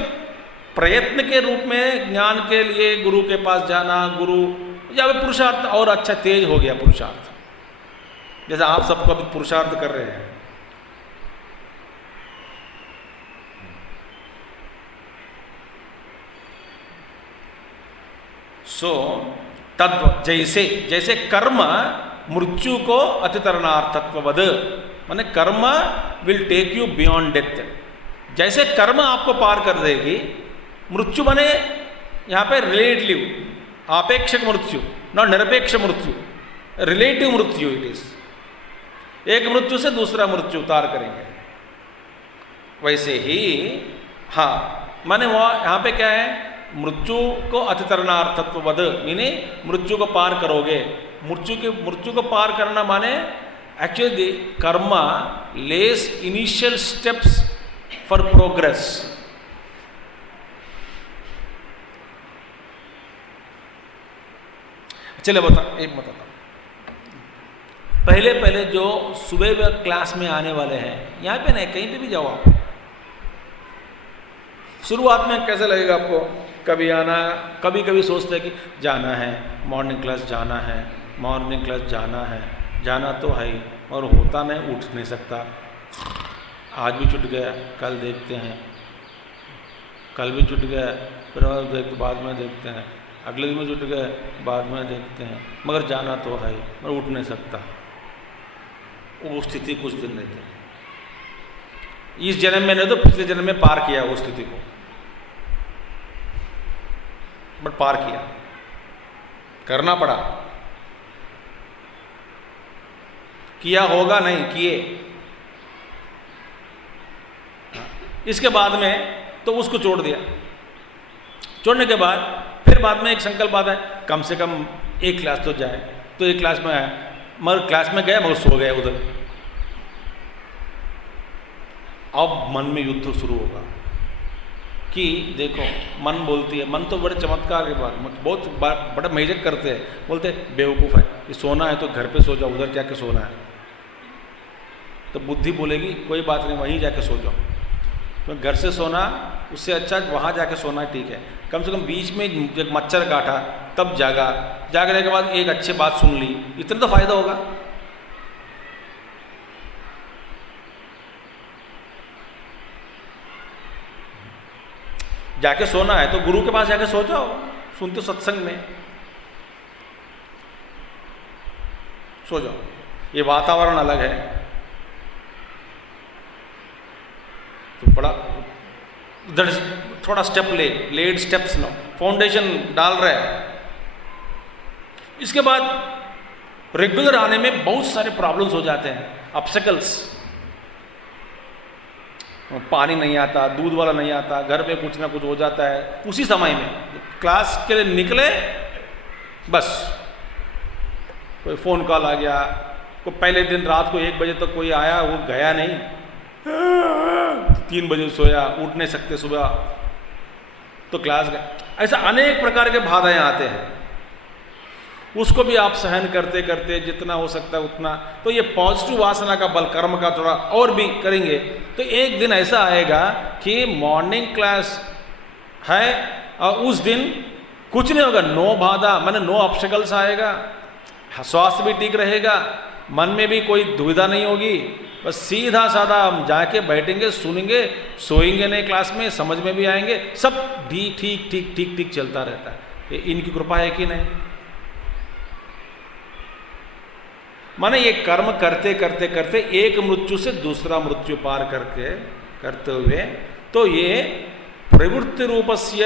प्रयत्न के रूप में ज्ञान के लिए गुरु के पास जाना, गुरु या पुरुषार्थ और अच्छा तेज हो गया पुरुषार्थ, जैसे आप सबको अभी पुरुषार्थ कर रहे हैं। सो तद्व जैसे जैसे कर्म मृत्यु को अतितरणार्थत्ववद, माने कर्म will take you beyond death. जैसे कर्म आपको पार कर देगी, मृत्यु माने यहाँ पे रिलेटिव आपेक्षिक मृत्यु, नॉट निरपेक्ष मृत्यु, रिलेटिव मृत्यु इट इज। एक मृत्यु से दूसरा मृत्यु उतार करेंगे। वैसे ही हाँ, माने वो यहाँ पे क्या है, मृत्यु को अतितरणार्थत्ववद, मीने मृत्यु को पार करोगे। मृत्यु को पार करना माने एक्चुअली कर्म less initial steps for progress. चलिए एक बताता हूँ। पहले जो सुबह क्लास में आने वाले हैं, यहाँ पे नहीं, कहीं पे भी जाओ आप, शुरुआत में कैसे लगेगा आपको? कभी आना, कभी सोचते हैं कि जाना है, मॉर्निंग क्लास जाना है, मॉर्निंग क्लास जाना है, जाना तो है ही, और होता नहीं, उठ नहीं सकता। आज भी छूट गया, कल देखते हैं, कल भी छूट गया, फिर बाद में देखते हैं, अगले दिन में छूट गया, बाद में देखते हैं, मगर जाना तो है ही, मगर उठ नहीं सकता। वो स्थिति कुछ दिन रहती है। इस जन्म में नहीं तो पिछले जन्म में पार किया उस स्थिति को, बट पार किया, करना पड़ा। किया होगा नहीं, किए। इसके बाद में तो उसको छोड़ दिया। छोड़ने के बाद फिर बाद में एक संकल्प आता है, कम से कम एक क्लास तो जाए, तो एक क्लास में आया, मगर क्लास में गया मगर सो गया उधर। अब मन में युद्ध शुरू होगा कि देखो, मन बोलती है, मन तो बड़े चमत्कार के बाद बहुत बड़ा मेजक करते हैं, बोलते हैं बेवकूफ़ है, ये सोना है तो घर पे सो जाओ, उधर जाके सोना है। तो बुद्धि बोलेगी कोई बात नहीं, वहीं जाके सो जाओ, तो घर से सोना उससे अच्छा वहाँ जाके सोना ठीक है। कम से कम बीच में एक मच्छर काटा तब जागा, जागने के बाद एक अच्छी बात सुन ली, इतना तो फायदा होगा। जाके सोना है तो गुरु के पास जाके सो जाओ, सुनते सत्संग में सो जाओ, ये वातावरण अलग है। तो बड़ा इधर थोड़ा स्टेप लेड स्टेप्स लो, फाउंडेशन डाल रहे हैं। इसके बाद रेगुलर आने में बहुत सारे प्रॉब्लम्स हो जाते हैं, ऑब्स्टेकल्स। पानी नहीं आता, दूध वाला नहीं आता, घर में कुछ ना कुछ हो जाता है। उसी समय में क्लास के लिए निकले, बस कोई फ़ोन कॉल आ गया, कोई पहले दिन रात को 1 बजे तक कोई आया, वो गया नहीं, 3 बजे सोया, उठ नहीं सकते सुबह, तो क्लास गए। ऐसा अनेक प्रकार के बाधाएं आते हैं, उसको भी आप सहन करते करते जितना हो सकता है उतना। तो ये पॉजिटिव वासना का बल, कर्म का थोड़ा और भी करेंगे तो एक दिन ऐसा आएगा कि मॉर्निंग क्लास है और उस दिन कुछ नहीं होगा, नो बाधा, माने नो ऑब्स्टेकल्स आएगा, स्वास्थ्य भी ठीक रहेगा, मन में भी कोई दुविधा नहीं होगी, बस सीधा साधा हम जाके बैठेंगे, सुनेंगे, सोएंगे नहीं क्लास में, समझ में भी आएंगे, सब ठीक ठीक ठीक ठीक ठीक चलता रहता है। ये इनकी कृपा है कि नहीं? माने ये कर्म करते करते करते एक मृत्यु से दूसरा मृत्यु पार करते हुए, तो ये प्रवृत्ति रूपस्य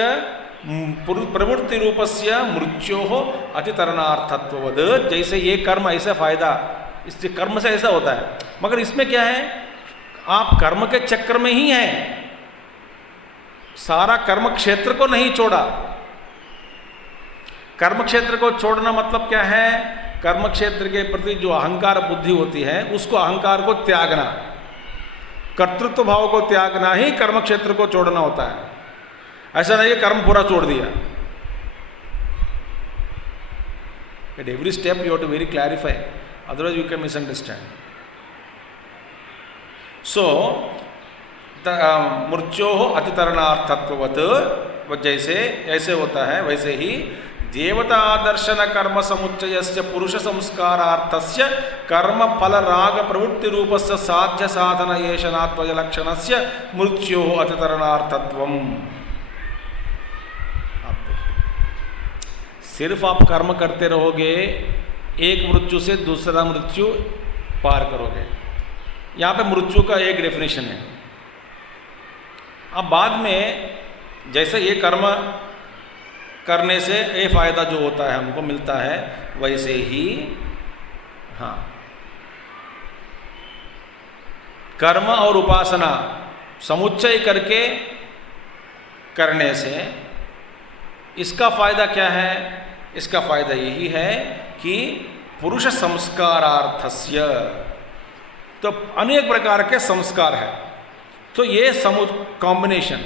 मृत्यो अतितरणार्थत्ववद। जैसे ये कर्म ऐसा फायदा, इससे कर्म से ऐसा होता है, मगर इसमें क्या है, आप कर्म के चक्र में ही हैं, सारा कर्म क्षेत्र को नहीं छोड़ा। कर्म क्षेत्र को छोड़ना मतलब क्या है? कर्म क्षेत्र के प्रति जो अहंकार बुद्धि होती है, उसको, अहंकार को त्यागना, कर्तृत्व भाव को त्यागना ही कर्म क्षेत्र को छोड़ना होता है। ऐसा नहीं कि कर्म पूरा छोड़ दिया। At every step you have to very clarify, otherwise you can misunderstand. So मृत्यो अतितरणार्थत्ववत्, जैसे ऐसे होता है वैसे ही देवता दर्शन कर्म समुच्चयस्य पुरुष संस्कारार्थस्य कर्म फल राग प्रवृत्ति रूपस्य साध्य साधन येषणात्वय लक्षणस्य मृत्यो अतितरणार्थत्वम्। सिर्फ आप कर्म करते रहोगे, एक मृत्यु से दूसरा मृत्यु पार करोगे। यहाँ पे मृत्यु का एक डेफिनेशन है। अब बाद में जैसे ये कर्म करने से ये फायदा जो होता है हमको मिलता है, वैसे ही हाँ कर्म और उपासना समुच्चय करके करने से इसका फायदा क्या है? इसका फायदा यही है कि पुरुष संस्कारार्थस्य, तो अनेक प्रकार के संस्कार है। तो ये कॉम्बिनेशन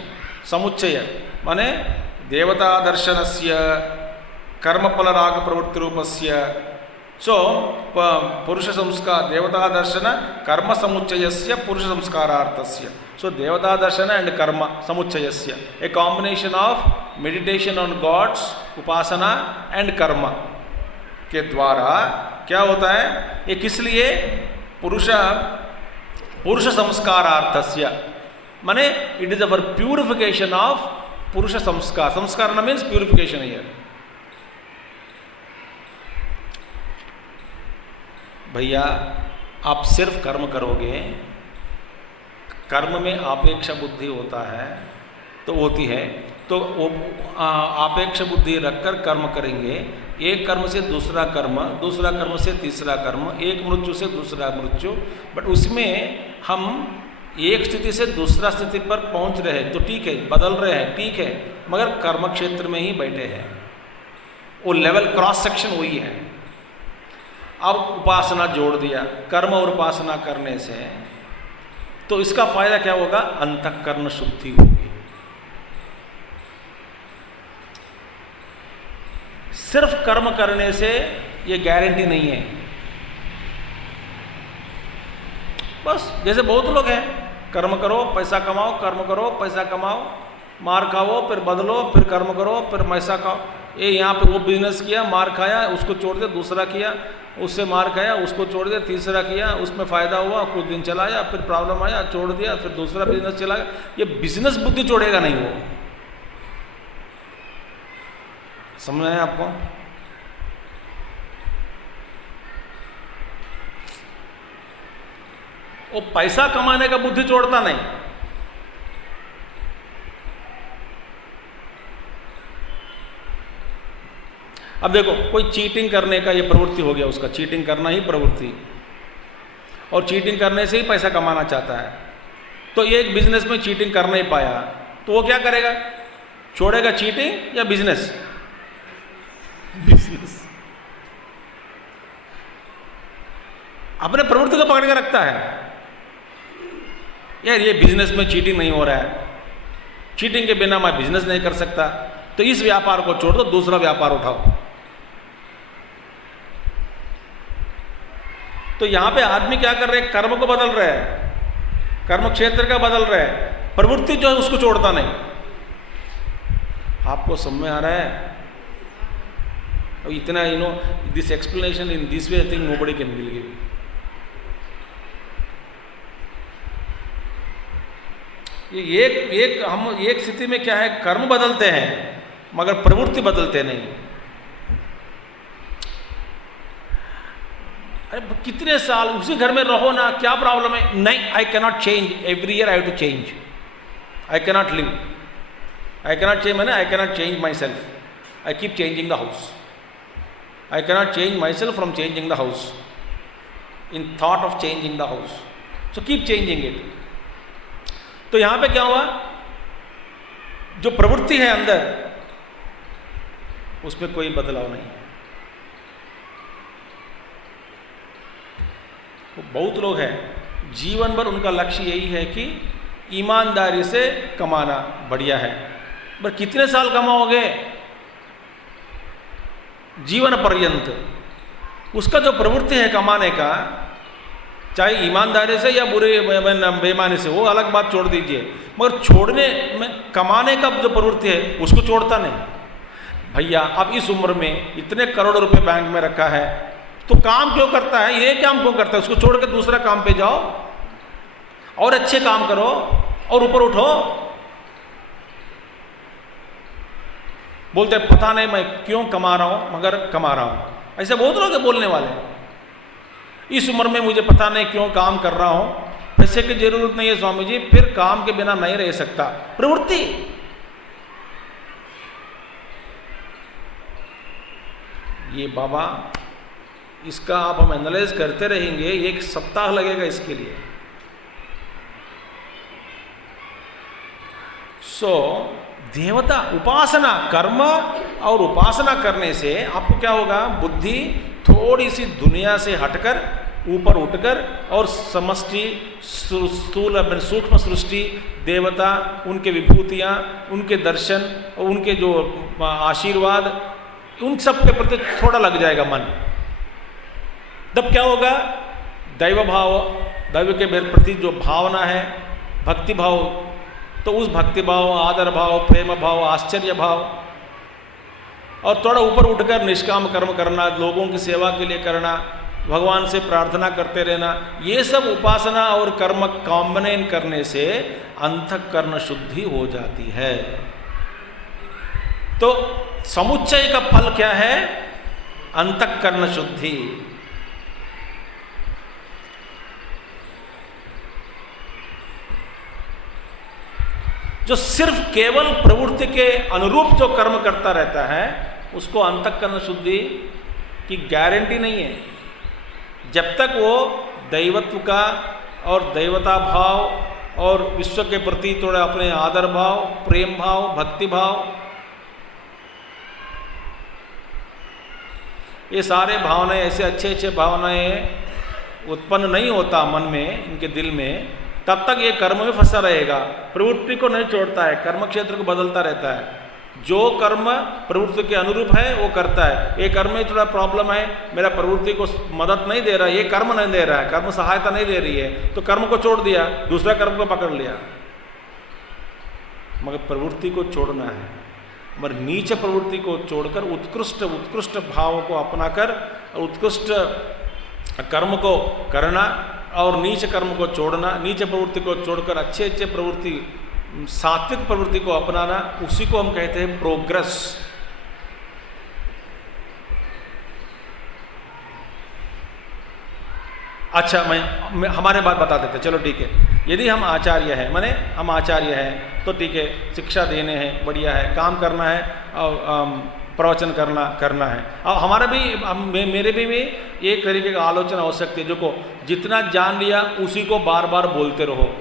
समुच्चय माने देवता दर्शनस्य कर्मफल राग प्रवृत्ति रूपस्य, सो पुरुष संस्कार देवता दर्शन कर्म समुच्चयस्य पुरुष संस्कारार्थस्य, सो देवता दर्शन एंड कर्म समुच्चयस्य a combination of meditation on gods, upasana and karma के द्वारा क्या होता है? ये किस लिए? पुरुष संस्कारार्थस्य माने it is our purification of पुरुष संस्कार। संस्कार मीन्स प्यूरिफिकेशन हियर। भैया आप सिर्फ कर्म करोगे, कर्म में आपेक्ष बुद्धि होता है तो होती है, तो वो आपेक्ष बुद्धि रखकर कर्म करेंगे। एक कर्म से दूसरा कर्म, दूसरा कर्म से तीसरा कर्म, एक मृत्यु से दूसरा मृत्यु, बट उसमें हम एक स्थिति से दूसरा स्थिति पर पहुंच रहे हैं तो ठीक है, बदल रहे हैं ठीक है, मगर कर्म क्षेत्र में ही बैठे हैं। वो लेवल क्रॉस सेक्शन वही है। अब उपासना जोड़ दिया, कर्म और उपासना करने से तो इसका फायदा क्या होगा? अंतःकरण शुद्धि होगी। सिर्फ कर्म करने से ये गारंटी नहीं है। बस जैसे बहुत लोग हैं, कर्म करो पैसा कमाओ, कर्म करो पैसा कमाओ, मार खाओ फिर बदलो, फिर कर्म करो फिर पैसा खाओ। ये यहाँ पे वो बिजनेस किया, मार खाया, उसको छोड़ दिया, दूसरा किया, उससे मार खाया, उसको छोड़ दिया, तीसरा किया, उसमें फ़ायदा हुआ, कुछ दिन चलाया, फिर प्रॉब्लम आया, छोड़ दिया, फिर दूसरा बिजनेस चला गया। ये बिजनेस बुद्धि छोड़ेगा नहीं वो। समझ आया आपको? वो पैसा कमाने का बुद्धि छोड़ता नहीं। अब देखो कोई चीटिंग करने का ये प्रवृत्ति हो गया, उसका चीटिंग करना ही प्रवृत्ति, और चीटिंग करने से ही पैसा कमाना चाहता है। तो ये एक बिजनेस में चीटिंग कर नहीं पाया तो वो क्या करेगा? छोड़ेगा चीटिंग या बिजनेस? बिजनेस। अपने प्रवृत्ति को पकड़ के रखता है, यार ये बिजनेस में चीटिंग नहीं हो रहा है, चीटिंग के बिना मैं बिजनेस नहीं कर सकता, तो इस व्यापार को छोड़ दो, दूसरा व्यापार उठाओ। तो यहां पे आदमी क्या कर रहे हैं? कर्म को बदल रहे हैं, कर्म क्षेत्र का बदल रहे हैं, प्रवृत्ति जो है उसको छोड़ता नहीं। आपको समझ में आ रहा है? अब इतना this explanation in this way I think nobody can believe. हम एक स्थिति में क्या है, कर्म बदलते हैं मगर प्रवृत्ति बदलते नहीं। अरे कितने साल उसी घर में रहो ना, क्या प्रॉब्लम है? नहीं, I cannot change, every year I have to change, I cannot live, I cannot change, मैंने I cannot change myself, I keep changing the house, I cannot change myself from changing the house, in thought of changing the house, so keep changing it. तो यहां पे क्या हुआ? जो प्रवृत्ति है अंदर उसमें कोई बदलाव नहीं है। तो बहुत लोग हैं जीवन भर उनका लक्ष्य यही है कि ईमानदारी से कमाना बढ़िया है, पर कितने साल कमाओगे? जीवन पर्यंत। उसका जो प्रवृत्ति है कमाने का, चाहे ईमानदारी से या बुरे बेईमानी से, वो अलग बात छोड़ दीजिए, मगर छोड़ने में कमाने का जो प्रवृत्ति है उसको छोड़ता नहीं। भैया अब इस उम्र में इतने करोड़ रुपए बैंक में रखा है तो काम क्यों करता है? ये काम क्यों करता है? उसको छोड़ के दूसरा काम पे जाओ और अच्छे काम करो और ऊपर उठो। बोलते पता नहीं मैं क्यों कमा रहा हूं मगर कमा रहा हूं। ऐसे बहुत लोग हैं बोलने वाले, इस उम्र में मुझे पता नहीं क्यों काम कर रहा हूं, पैसे की जरूरत नहीं है स्वामी जी, फिर काम के बिना नहीं रह सकता। प्रवृत्ति, ये बाबा इसका आप हम एनालाइज करते रहेंगे, एक सप्ताह लगेगा इसके लिए। सो देवता उपासना, कर्म और उपासना करने से आपको क्या होगा, बुद्धि थोड़ी सी दुनिया से हटकर ऊपर उठकर और समष्टि स्थूल सूक्ष्म सृष्टि, देवता, उनके विभूतियाँ, उनके दर्शन और उनके जो आशीर्वाद, उन सब के प्रति थोड़ा लग जाएगा मन। तब क्या होगा, दैव भाव, दैव के प्रति जो भावना है, भक्ति भाव, तो उस भक्ति भाव, आदर भाव, प्रेम भाव, आश्चर्य भाव, और थोड़ा ऊपर उठकर निष्काम कर्म करना, लोगों की सेवा के लिए करना, भगवान से प्रार्थना करते रहना, ये सब उपासना और कर्म कॉम्बिनेशन करने से अंतःकरण शुद्धि हो जाती है। तो समुच्चय का फल क्या है, अंतःकरण शुद्धि। जो सिर्फ केवल प्रवृत्ति के अनुरूप जो कर्म करता रहता है उसको अंतःकरण शुद्धि की गारंटी नहीं है, जब तक वो दैवत्व का और दैवता भाव और विश्व के प्रति थोड़ा अपने आदर भाव, प्रेम भाव, भक्ति भाव, ये सारे भावनाएं, ऐसे अच्छे अच्छे भावनाएं उत्पन्न नहीं होता मन में, इनके दिल में, तब तक ये कर्म में फंसा रहेगा, प्रवृत्ति को नहीं छोड़ता है, कर्म क्षेत्र को बदलता रहता है। जो कर्म प्रवृत्ति के अनुरूप है वो करता है। ये कर्म में थोड़ा प्रॉब्लम है, मेरा प्रवृत्ति को मदद नहीं दे रहा है, ये कर्म नहीं दे रहा है, कर्म सहायता नहीं दे रही है, तो कर्म को छोड़ दिया, दूसरा कर्म को पकड़ लिया। मगर प्रवृत्ति को छोड़ना है, मगर नीच प्रवृत्ति को छोड़कर उत्कृष्ट भाव को अपनाकर उत्कृष्ट कर्म को करना और नीच कर्म को छोड़ना, नीच प्रवृत्ति को छोड़कर अच्छे अच्छे प्रवृत्ति, सात्विक प्रवृत्ति को अपनाना, उसी को हम कहते हैं प्रोग्रेस। अच्छा, मैं हमारे बात बता देते, चलो ठीक है। यदि हम आचार्य हैं, माने हम आचार्य हैं, तो ठीक है, शिक्षा देने हैं, बढ़िया है, काम करना है और प्रवचन करना है। और हमारा भी मेरे भी एक तरीके का आलोचना हो सकती है, जो को जितना जान लिया उसी को बार बार बोलते रहो।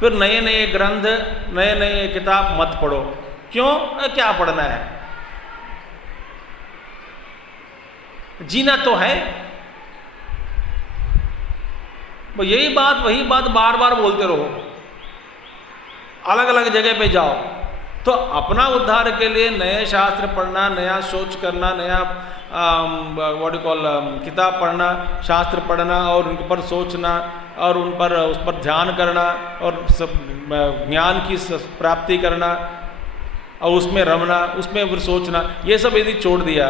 फिर नए नए ग्रंथ, नए नए किताब मत पढ़ो। क्यों? क्या पढ़ना है? जीना तो है। यही बात वही बात बार बार बोलते रहो, अलग अलग जगह पे जाओ। तो अपना उद्धार के लिए नए शास्त्र पढ़ना, नया सोच करना, नया व्हाट यू कॉल किताब पढ़ना, शास्त्र पढ़ना और उन पर सोचना और उस पर ध्यान करना और सब ज्ञान की प्राप्ति करना और उसमें रमना, उसमें फिर सोचना, ये सब यदि छोड़ दिया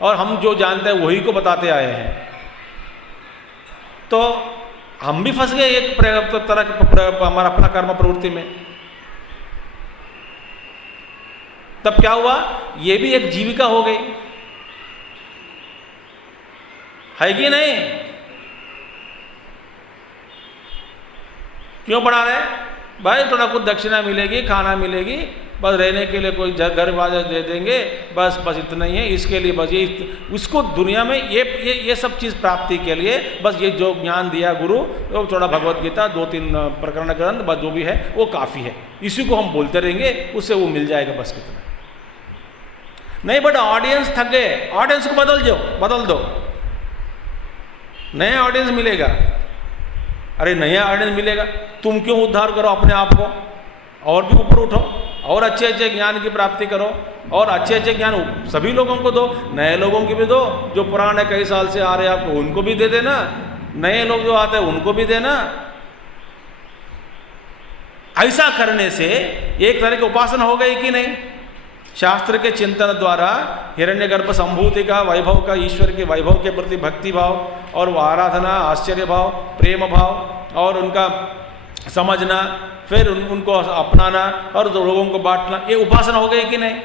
और हम जो जानते हैं वही को बताते आए हैं, तो हम भी फंस गए एक तरह के हमारा अपना कर्म प्रवृत्ति में। तब क्या हुआ? ये भी एक जीविका हो गई, है कि नहीं? क्यों बढ़ा रहे भाई? थोड़ा कुछ दक्षिणा मिलेगी, खाना मिलेगी, बस रहने के लिए कोई घर बाजार दे देंगे, बस इतना ही है। इसके लिए बस ये उसको दुनिया में ये सब चीज़ प्राप्ति के लिए बस ये जो ज्ञान दिया गुरु, वो थोड़ा भगवत गीता, 2-3 प्रकरण ग्रंथ, बस जो भी है वो काफ़ी है, इसी को हम बोलते रहेंगे, उससे वो मिल जाएगा, बस कितना नहीं। बट ऑडियंस थक गए, ऑडियंस को बदल दो, नया ऑडियंस मिलेगा। अरे नया ऑडियंस मिलेगा, तुम क्यों उद्धार करो अपने आप को, और भी ऊपर उठो और अच्छे अच्छे ज्ञान की प्राप्ति करो और अच्छे अच्छे ज्ञान सभी लोगों को दो, नए लोगों की भी दो, जो पुराने कई साल से आ रहे हैं आपको उनको भी दे देना, नए लोग जो आते हैं उनको भी देना। ऐसा करने से एक तरह की उपासना हो गई कि नहीं? शास्त्र के चिंतन द्वारा हिरण्यगर्भ संभूति का, वैभव का, ईश्वर के वैभव के प्रति भक्ति भाव और आराधना, आश्चर्य भाव, प्रेम भाव और उनका समझना, फिर उनको अपनाना और लोगों को बांटना, ये उपासना हो गई कि नहीं?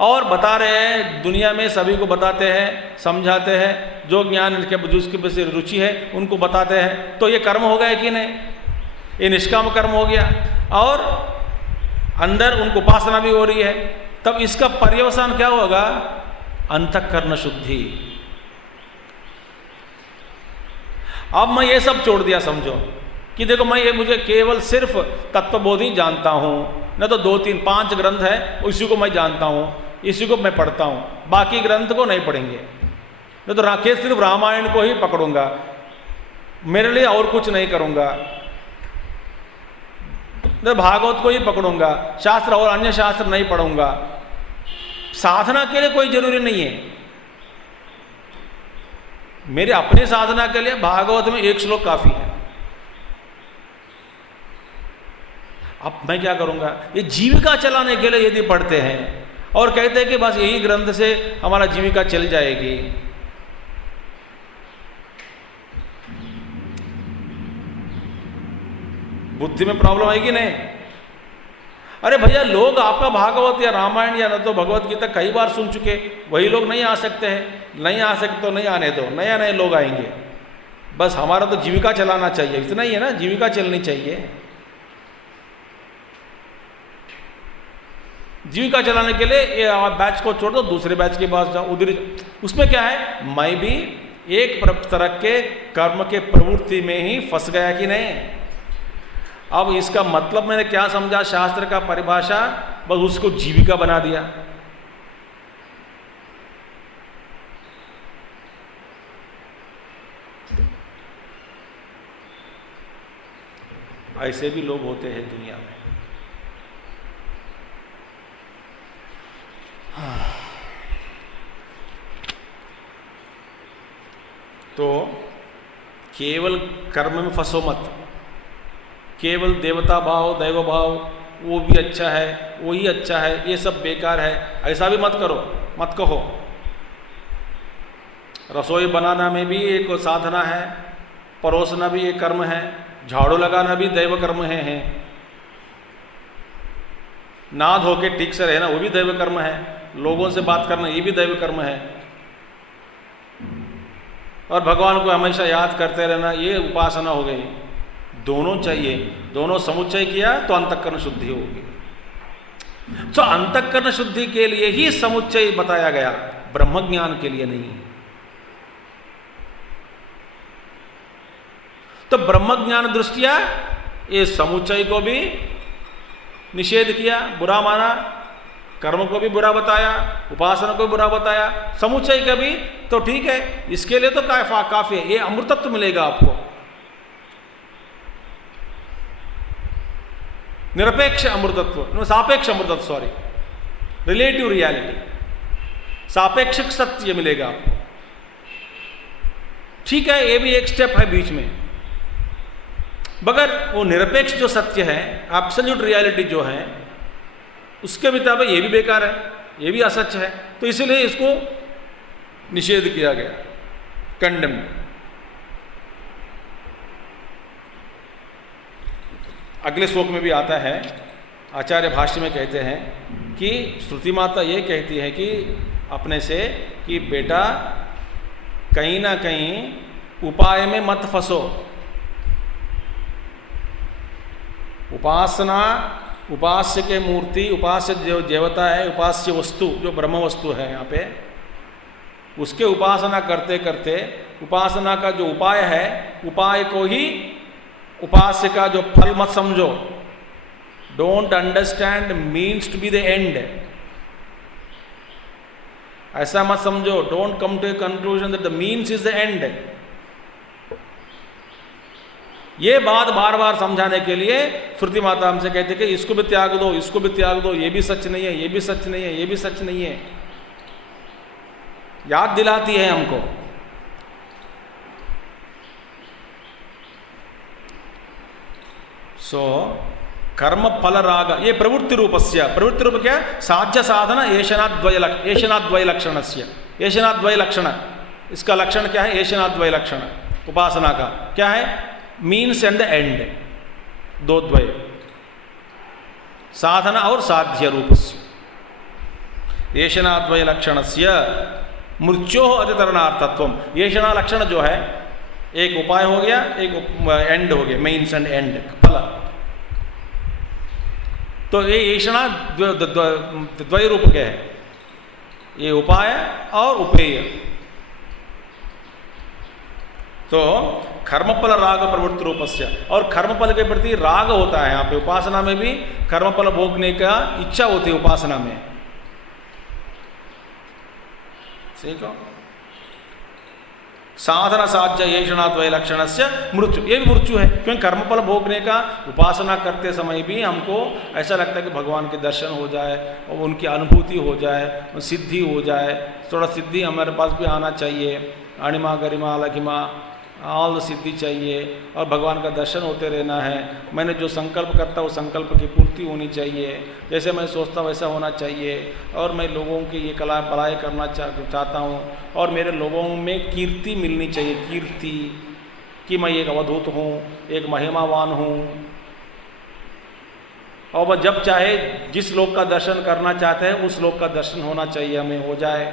और बता रहे हैं, दुनिया में सभी को बताते हैं, समझाते हैं, जो ज्ञान इनके जिसके प्रति रुचि है उनको बताते हैं, तो ये कर्म हो गए कि नहीं? ये निष्काम कर्म हो गया और अंदर उनको उपासना भी हो रही है। तब इसका पर्यवसान क्या होगा? अंतःकरण शुद्धि। अब मैं ये सब छोड़ दिया, समझो कि देखो मैं ये मुझे केवल सिर्फ तत्वबोधि जानता हूँ, न तो 2 3 5 ग्रंथ है उसी को मैं जानता हूँ, इसी को मैं पढ़ता हूँ, बाकी ग्रंथ को नहीं पढ़ेंगे, न तो राकेश सिर्फ रामायण को ही पकड़ूंगा, मेरे लिए और कुछ नहीं करूँगा, न भागवत को ही पकड़ूंगा, शास्त्र और अन्य शास्त्र नहीं पढ़ूंगा। साधना के लिए कोई जरूरी नहीं है। मेरे अपने साधना के लिए भागवत में 1 श्लोक काफी है। अब मैं क्या करूंगा? ये जीविका चलाने के लिए यदि पढ़ते हैं और कहते हैं कि बस यही ग्रंथ से हमारा जीविका चल जाएगी, बुद्धि में प्रॉब्लम है कि नहीं? अरे भैया, लोग आपका भागवत या रामायण या न तो भगवत गीता कई बार सुन चुके, वही लोग नहीं आ सकते हैं। नहीं आ सकते तो नहीं आने दो, नए नए लोग आएंगे। बस हमारा तो जीविका चलाना चाहिए, इतना ही है ना, जीविका चलनी चाहिए। जीविका चलाने के लिए ये बैच को छोड़ दो, दूसरे बैच के पास जाओ, उधर। उसमें क्या है? मैं भी एक तरह के कर्म के प्रवृत्ति में ही फंस गया कि नहीं? अब इसका मतलब मैंने क्या समझा, शास्त्र का परिभाषा, बस उसको जीविका बना दिया। ऐसे भी लोग होते हैं दुनिया में। तो केवल कर्म में फंसो मत। केवल देवता भाव, दैव भाव, वो भी अच्छा है, वही अच्छा है, ये सब बेकार है, ऐसा भी मत करो, मत कहो। रसोई बनाना में भी एक साधना है, परोसना भी एक कर्म है, झाड़ू लगाना भी दैव कर्म है, ना धो के ठीक से रहना वो भी दैव कर्म है, लोगों से बात करना ये भी दैव कर्म है, और भगवान को हमेशा याद करते रहना ये उपासना हो गई। दोनों चाहिए, दोनों समुच्चय किया तो अंतःकरण शुद्धि होगी। तो अंतःकरण शुद्धि के लिए ही समुच्चय बताया गया, ब्रह्म ज्ञान के लिए नहीं। तो ब्रह्म ज्ञान दृष्टिया ये समुच्चय को भी निषेध किया, बुरा माना, कर्म को भी बुरा बताया, उपासना को भी बुरा बताया, समुच्चय का भी तो ठीक है, इसके लिए तो काफी है, ये अमृतत्व मिलेगा आपको। निरपेक्ष अमृतत्व, सापेक्ष अमृतत्व, सॉरी, रिलेटिव रियलिटी, सापेक्षिक सत्य मिलेगा आपको। ठीक है, ये भी एक स्टेप है बीच में, मगर वो निरपेक्ष जो सत्य है, एब्सोल्यूट रियलिटी जो है, उसके मुताबिक ये भी बेकार है, ये भी असत्य है, तो इसीलिए इसको निषेध किया गया, कंडेम। अगले श्लोक में भी आता है, आचार्य भाष्य में कहते हैं कि श्रुति माता ये कहती है कि अपने से कि बेटा कहीं ना कहीं उपाय में मत फंसो। उपासना, उपास्य के मूर्ति, उपास्य जो देवता है, उपास्य वस्तु जो ब्रह्म वस्तु है यहाँ पे, उसके उपासना करते करते उपासना का जो उपाय है, उपाय को ही उपास्य का जो फल मत समझो। Don't understand means to be the end, ऐसा मत समझो। Don't come to a conclusion that the means is the end. ये बात बार बार समझाने के लिए श्रुति माता हमसे कहते कि इसको भी त्याग दो, इसको भी त्याग दो, ये भी सच नहीं है, ये भी सच नहीं है, ये भी सच नहीं है, याद दिलाती है हमको। सो कर्म फल राग, ये प्रवृत्ति रूपस्य, प्रवृत्ति रूप क्या? साध्य साधन एषणाद्वय लक्षणस्य, एषणाद्वय लक्षण, इसका लक्षण क्या है? एषणाद्वय लक्षण। उपासना का क्या है? मीन्स एंड एंड, दो द्वय, साधन और साध्य रूपस्य येषणाद्वय लक्षणस्य मृत्यो अतितरणार्थत्वम। येषणा लक्षण जो है एक उपाय हो गया, एक एंड हो गया, मीन्स एंड एंड फल। तो ये येषणा द्वय रूप के है, ये उपाय और उपेय। तो कर्मफल राग प्रवृत्ति रूपस्य, और कर्मफल के प्रति राग होता है। यहाँ पे उपासना में भी कर्मफल भोगने का इच्छा होती है उपासना में। ठीक है, साधन साध्य येषणाद्वय लक्षणस्य मृत्यु, ये भी मृत्यु है, क्योंकि कर्मफल भोगने का उपासना करते समय भी हमको ऐसा लगता है कि भगवान के दर्शन हो जाए और उनकी अनुभूति हो जाए, सिद्धि हो जाए। थोड़ा सिद्धि हमारे पास भी आना चाहिए, अणिमा गरिमा लघिमा ऑल सिद्धि चाहिए, और भगवान का दर्शन होते रहना है। मैंने जो संकल्प करता हूँ संकल्प की पूर्ति होनी चाहिए, जैसे मैं सोचता हूँ वैसा होना चाहिए, और मैं लोगों की ये कला भलाई करना चाहता हूँ, और मेरे लोगों में कीर्ति मिलनी चाहिए, कीर्ति कि मैं एक अवधूत हूँ, एक महिमावान हूँ। और वह जब चाहे जिस लोक का दर्शन करना चाहते हैं उस लोक का दर्शन होना चाहिए, हमें हो जाए,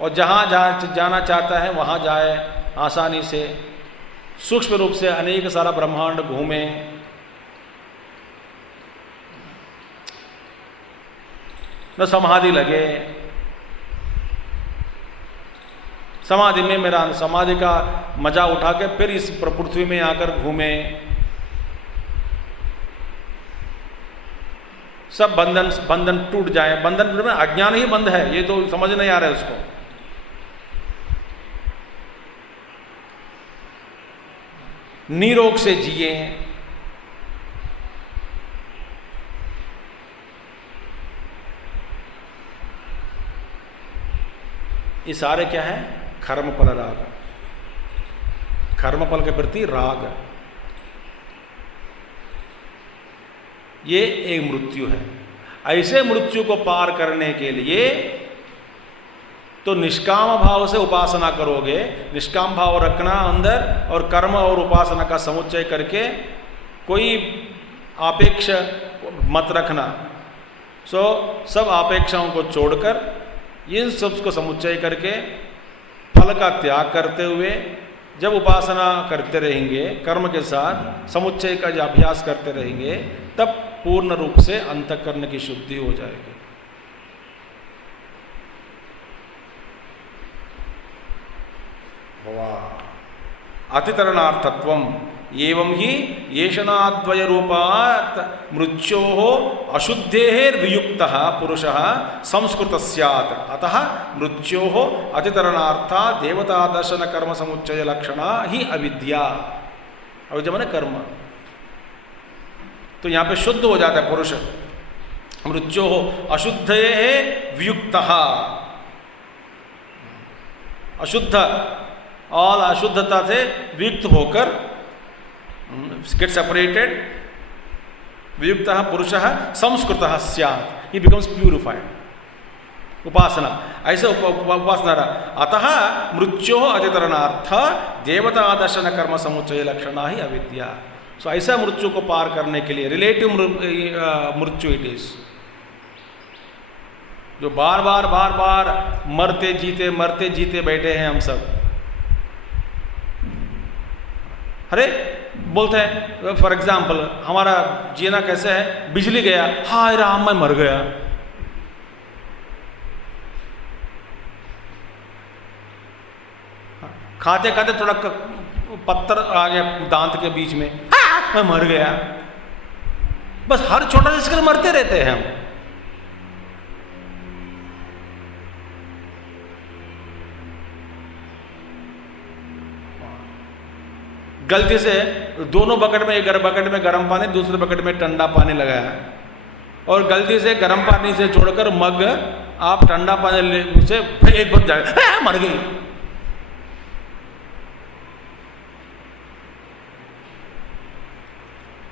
और जहाँ जहाँ जाना चाहता है वहाँ जाए आसानी से, सूक्ष्म रूप से अनेक सारा ब्रह्मांड घूमे। न समाधि लगे, समाधि में मेरा समाधि का मजा उठा के फिर इस पृथ्वी में आकर घूमे। सब बंधन टूट जाए। बंधन में अज्ञान ही बंध है, ये तो समझ नहीं आ रहा है उसको। निरोग से जिए, ये सारे क्या है? कर्मफल राग, कर्मफल के प्रति राग, ये एक मृत्यु है। ऐसे मृत्यु को पार करने के लिए तो निष्काम भाव से उपासना करोगे, निष्काम भाव रखना अंदर, और कर्म और उपासना का समुच्चय करके कोई आपेक्ष मत रखना। सब आपेक्षाओं को छोड़कर इन सब को समुच्चय करके फल का त्याग करते हुए जब उपासना करते रहेंगे, कर्म के साथ समुच्चय का जो अभ्यास करते रहेंगे, तब पूर्ण रूप से अंतःकरण की शुद्धि हो जाएगी। अतितरणार्थत्वम एवं ही येषणाद्वय रूपात् मृत्योः अशुद्धेर्वियुक्तः पुरुषः संस्कृत स्यात्। अतः मृत्योः अतितरणार्था देवता दर्शन कर्म समुच्चय लक्षणा ही अविद्या। अविद्या माने कर्म। तो यहाँ पे शुद्ध हो जाता है पुरुष। मृत्योः अशुद्धेः वियुक्तः, अशुद्ध ऑल अशुद्धता से वियुक्त होकर, गेट सेपरेटेड, वियुक्तः पुरुषः संस्कृतः स्यात्, ही बिकम्स प्यूरिफाइड। उपासना ऐसे उपासना रहा। अतः मृत्योः अतितरणार्थ देवता दर्शन कर्म समुच्चय लक्षणा ही अविद्या। सो ऐसा मृत्यु को पार करने के लिए रिलेटिव मृत्यु इट इज, जो बार बार मरते जीते बैठे हैं हम सब। अरे बोलते हैं फॉर एग्जाम्पल, हमारा जीना कैसे है? बिजली गया, हाय राम मैं मर गया। खाते खाते थोड़ा पत्थर आ गया दांत के बीच में, मैं मर गया। बस हर छोटा जिसके मरते रहते हैं हम। गलती से दोनों बकेट में, एक बकेट में गर्म पानी, दूसरे बकेट में ठंडा पानी लगाया, और गलती से गर्म पानी से छोड़कर मग आप ठंडा पानी से एक बच जाए, मर गई।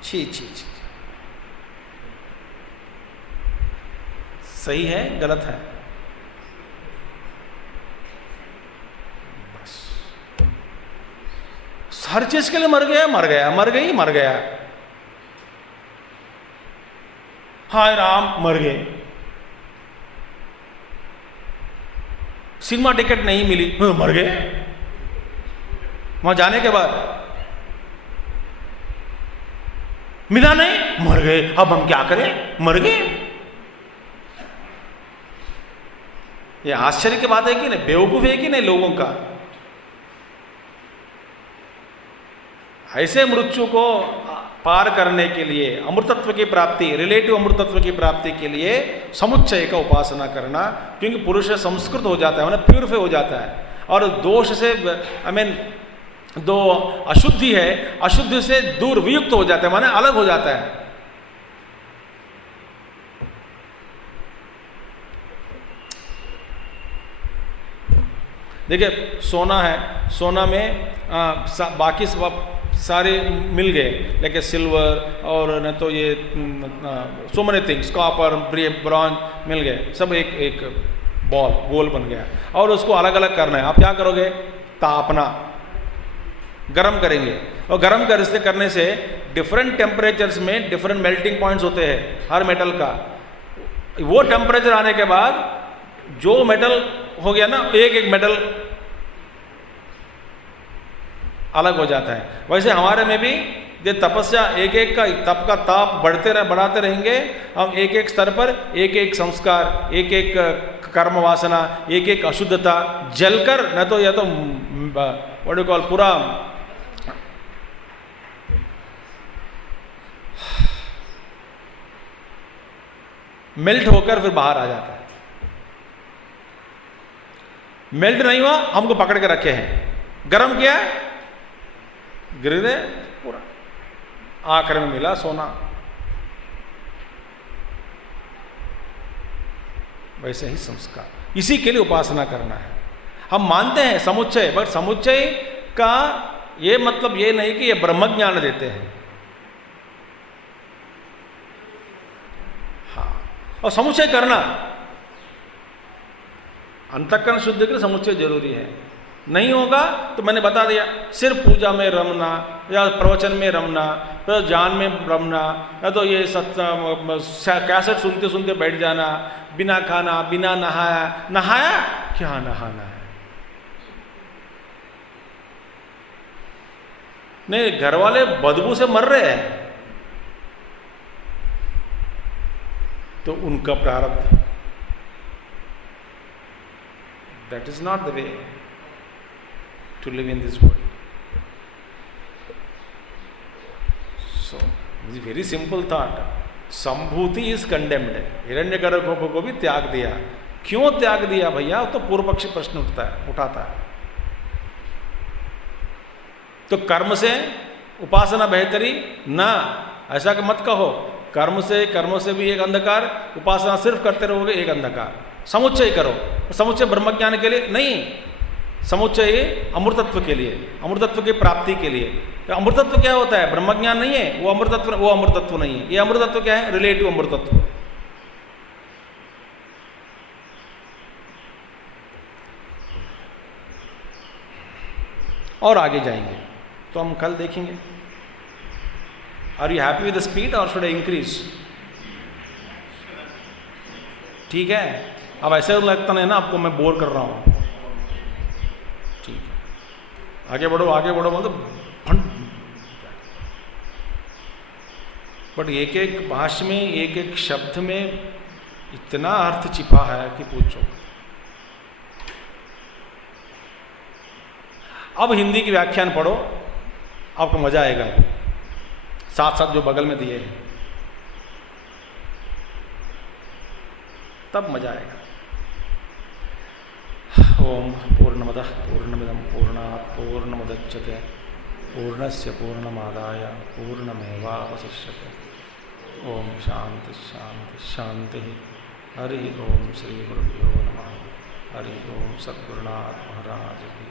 छी छी छी, सही है गलत है? हर चीज के लिए मर गया, मर गया, मर गई, मर गया। हाय राम, मर गए। सिनेमा टिकट नहीं मिली, मर गए। वहां जाने के बाद मिला नहीं, मर गए। अब हम क्या करें, मर गए। ये आश्चर्य की बात है कि नहीं, बेवकूफ है कि नहीं लोगों का। ऐसे मृत्यु को पार करने के लिए, अमृतत्व की प्राप्ति, रिलेटिव अमृतत्व की प्राप्ति के लिए समुच्चय का उपासना करना, क्योंकि पुरुष संस्कृत हो जाता है, मतलब प्यूरिफाई हो जाता है, और दोष से दो अशुद्धि है, अशुद्धि से दूर वियुक्त हो जाता है, माने अलग हो जाता है। देखिए सोना है, सोना में बाकी सारे मिल गए, लेकिन सिल्वर और न तो ये so many things, copper, bronze मिल गए, सब एक एक बॉल गोल बन गया, और उसको अलग अलग करना है। आप क्या करोगे, तापना, गर्म करेंगे, और गर्म करने से डिफरेंट टेम्परेचर्स में डिफरेंट मेल्टिंग पॉइंट्स होते हैं हर मेटल का। वो टेम्परेचर आने के बाद जो मेटल हो गया ना, एक एक मेटल अलग हो जाता है। वैसे हमारे में भी ये तपस्या, एक एक का तप का ताप बढ़ाते रहेंगे हम, एक एक स्तर पर एक एक संस्कार, एक एक कर्म वासना, एक एक अशुद्धता जलकर, न तो या तो व्हाट डू कॉल, पूरा मेल्ट होकर फिर बाहर आ जाता है। मेल्ट नहीं हुआ, हमको पकड़ के रखे हैं, गरम किया, गिर गए पूरा, आखिर में मिला सोना। वैसे ही संस्कार, इसी के लिए उपासना करना है। हम मानते हैं समुच्चय, बट समुच्चय का ये मतलब ये नहीं कि ये ब्रह्म ज्ञान देते हैं। हाँ, और समुच्चय करना, अंतःकरण शुद्ध के लिए समुच्चय जरूरी है। नहीं होगा तो मैंने बता दिया, सिर्फ पूजा में रमना या प्रवचन में रमना, तो ज्ञान में रमना, या तो ये कैसेट सुनते सुनते बैठ जाना, बिना खाना, बिना नहाया। नहाया क्या नहाना है? नहीं, घर वाले बदबू से मर रहे हैं तो उनका प्रारब्ध, that is not the way to live in this world. So, it's a very simple thought. संभूति is condemned. हिरण्यगर्भ को भी त्याग दिया। क्यों त्याग दिया भैया? तो पूर्व पक्षी प्रश्न उठाता है। तो कर्म से उपासना बेहतरी ना, ऐसा कि मत कहो। कर्मों से भी एक अंधकार, उपासना सिर्फ करते रहोगे एक अंधकार। समुच्चय करो, समुच्चय ब्रह्मज्ञान के लिए नहीं, समुच्चय अमृतत्व के लिए, अमृतत्व की प्राप्ति के लिए। तो अमृतत्व क्या होता है? ब्रह्मज्ञान नहीं है, वो अमृतत्व नहीं है। ये अमृतत्व क्या है? रिलेटिव अमृतत्व। और आगे जाएंगे तो हम कल देखेंगे। Are you happy with the speed और शुड आई इंक्रीज? ठीक है, अब ऐसे लगता नहीं ना आपको मैं बोर कर रहा हूं। ठीक है, आगे बढ़ो मतलब बट एक एक भाषा में, एक एक शब्द में इतना अर्थ छिपा है कि पूछो। अब हिंदी की व्याख्यान पढ़ो, आपको मजा आएगा। अभी साथ साथ जो बगल में दिए हैं तब मजा आएगा। ओम पूर्णमदः पूर्णमिदं पूर्णात् पूर्णमुदच्यते पूर्णस्य पूर्णमादाय पूर्णमेवावशिष्यते। ओम शांति शांति शांति। हरि ओम श्री गुरुभ्यो नमः। हरि ओम सद्गुरुनाथ महाराज की।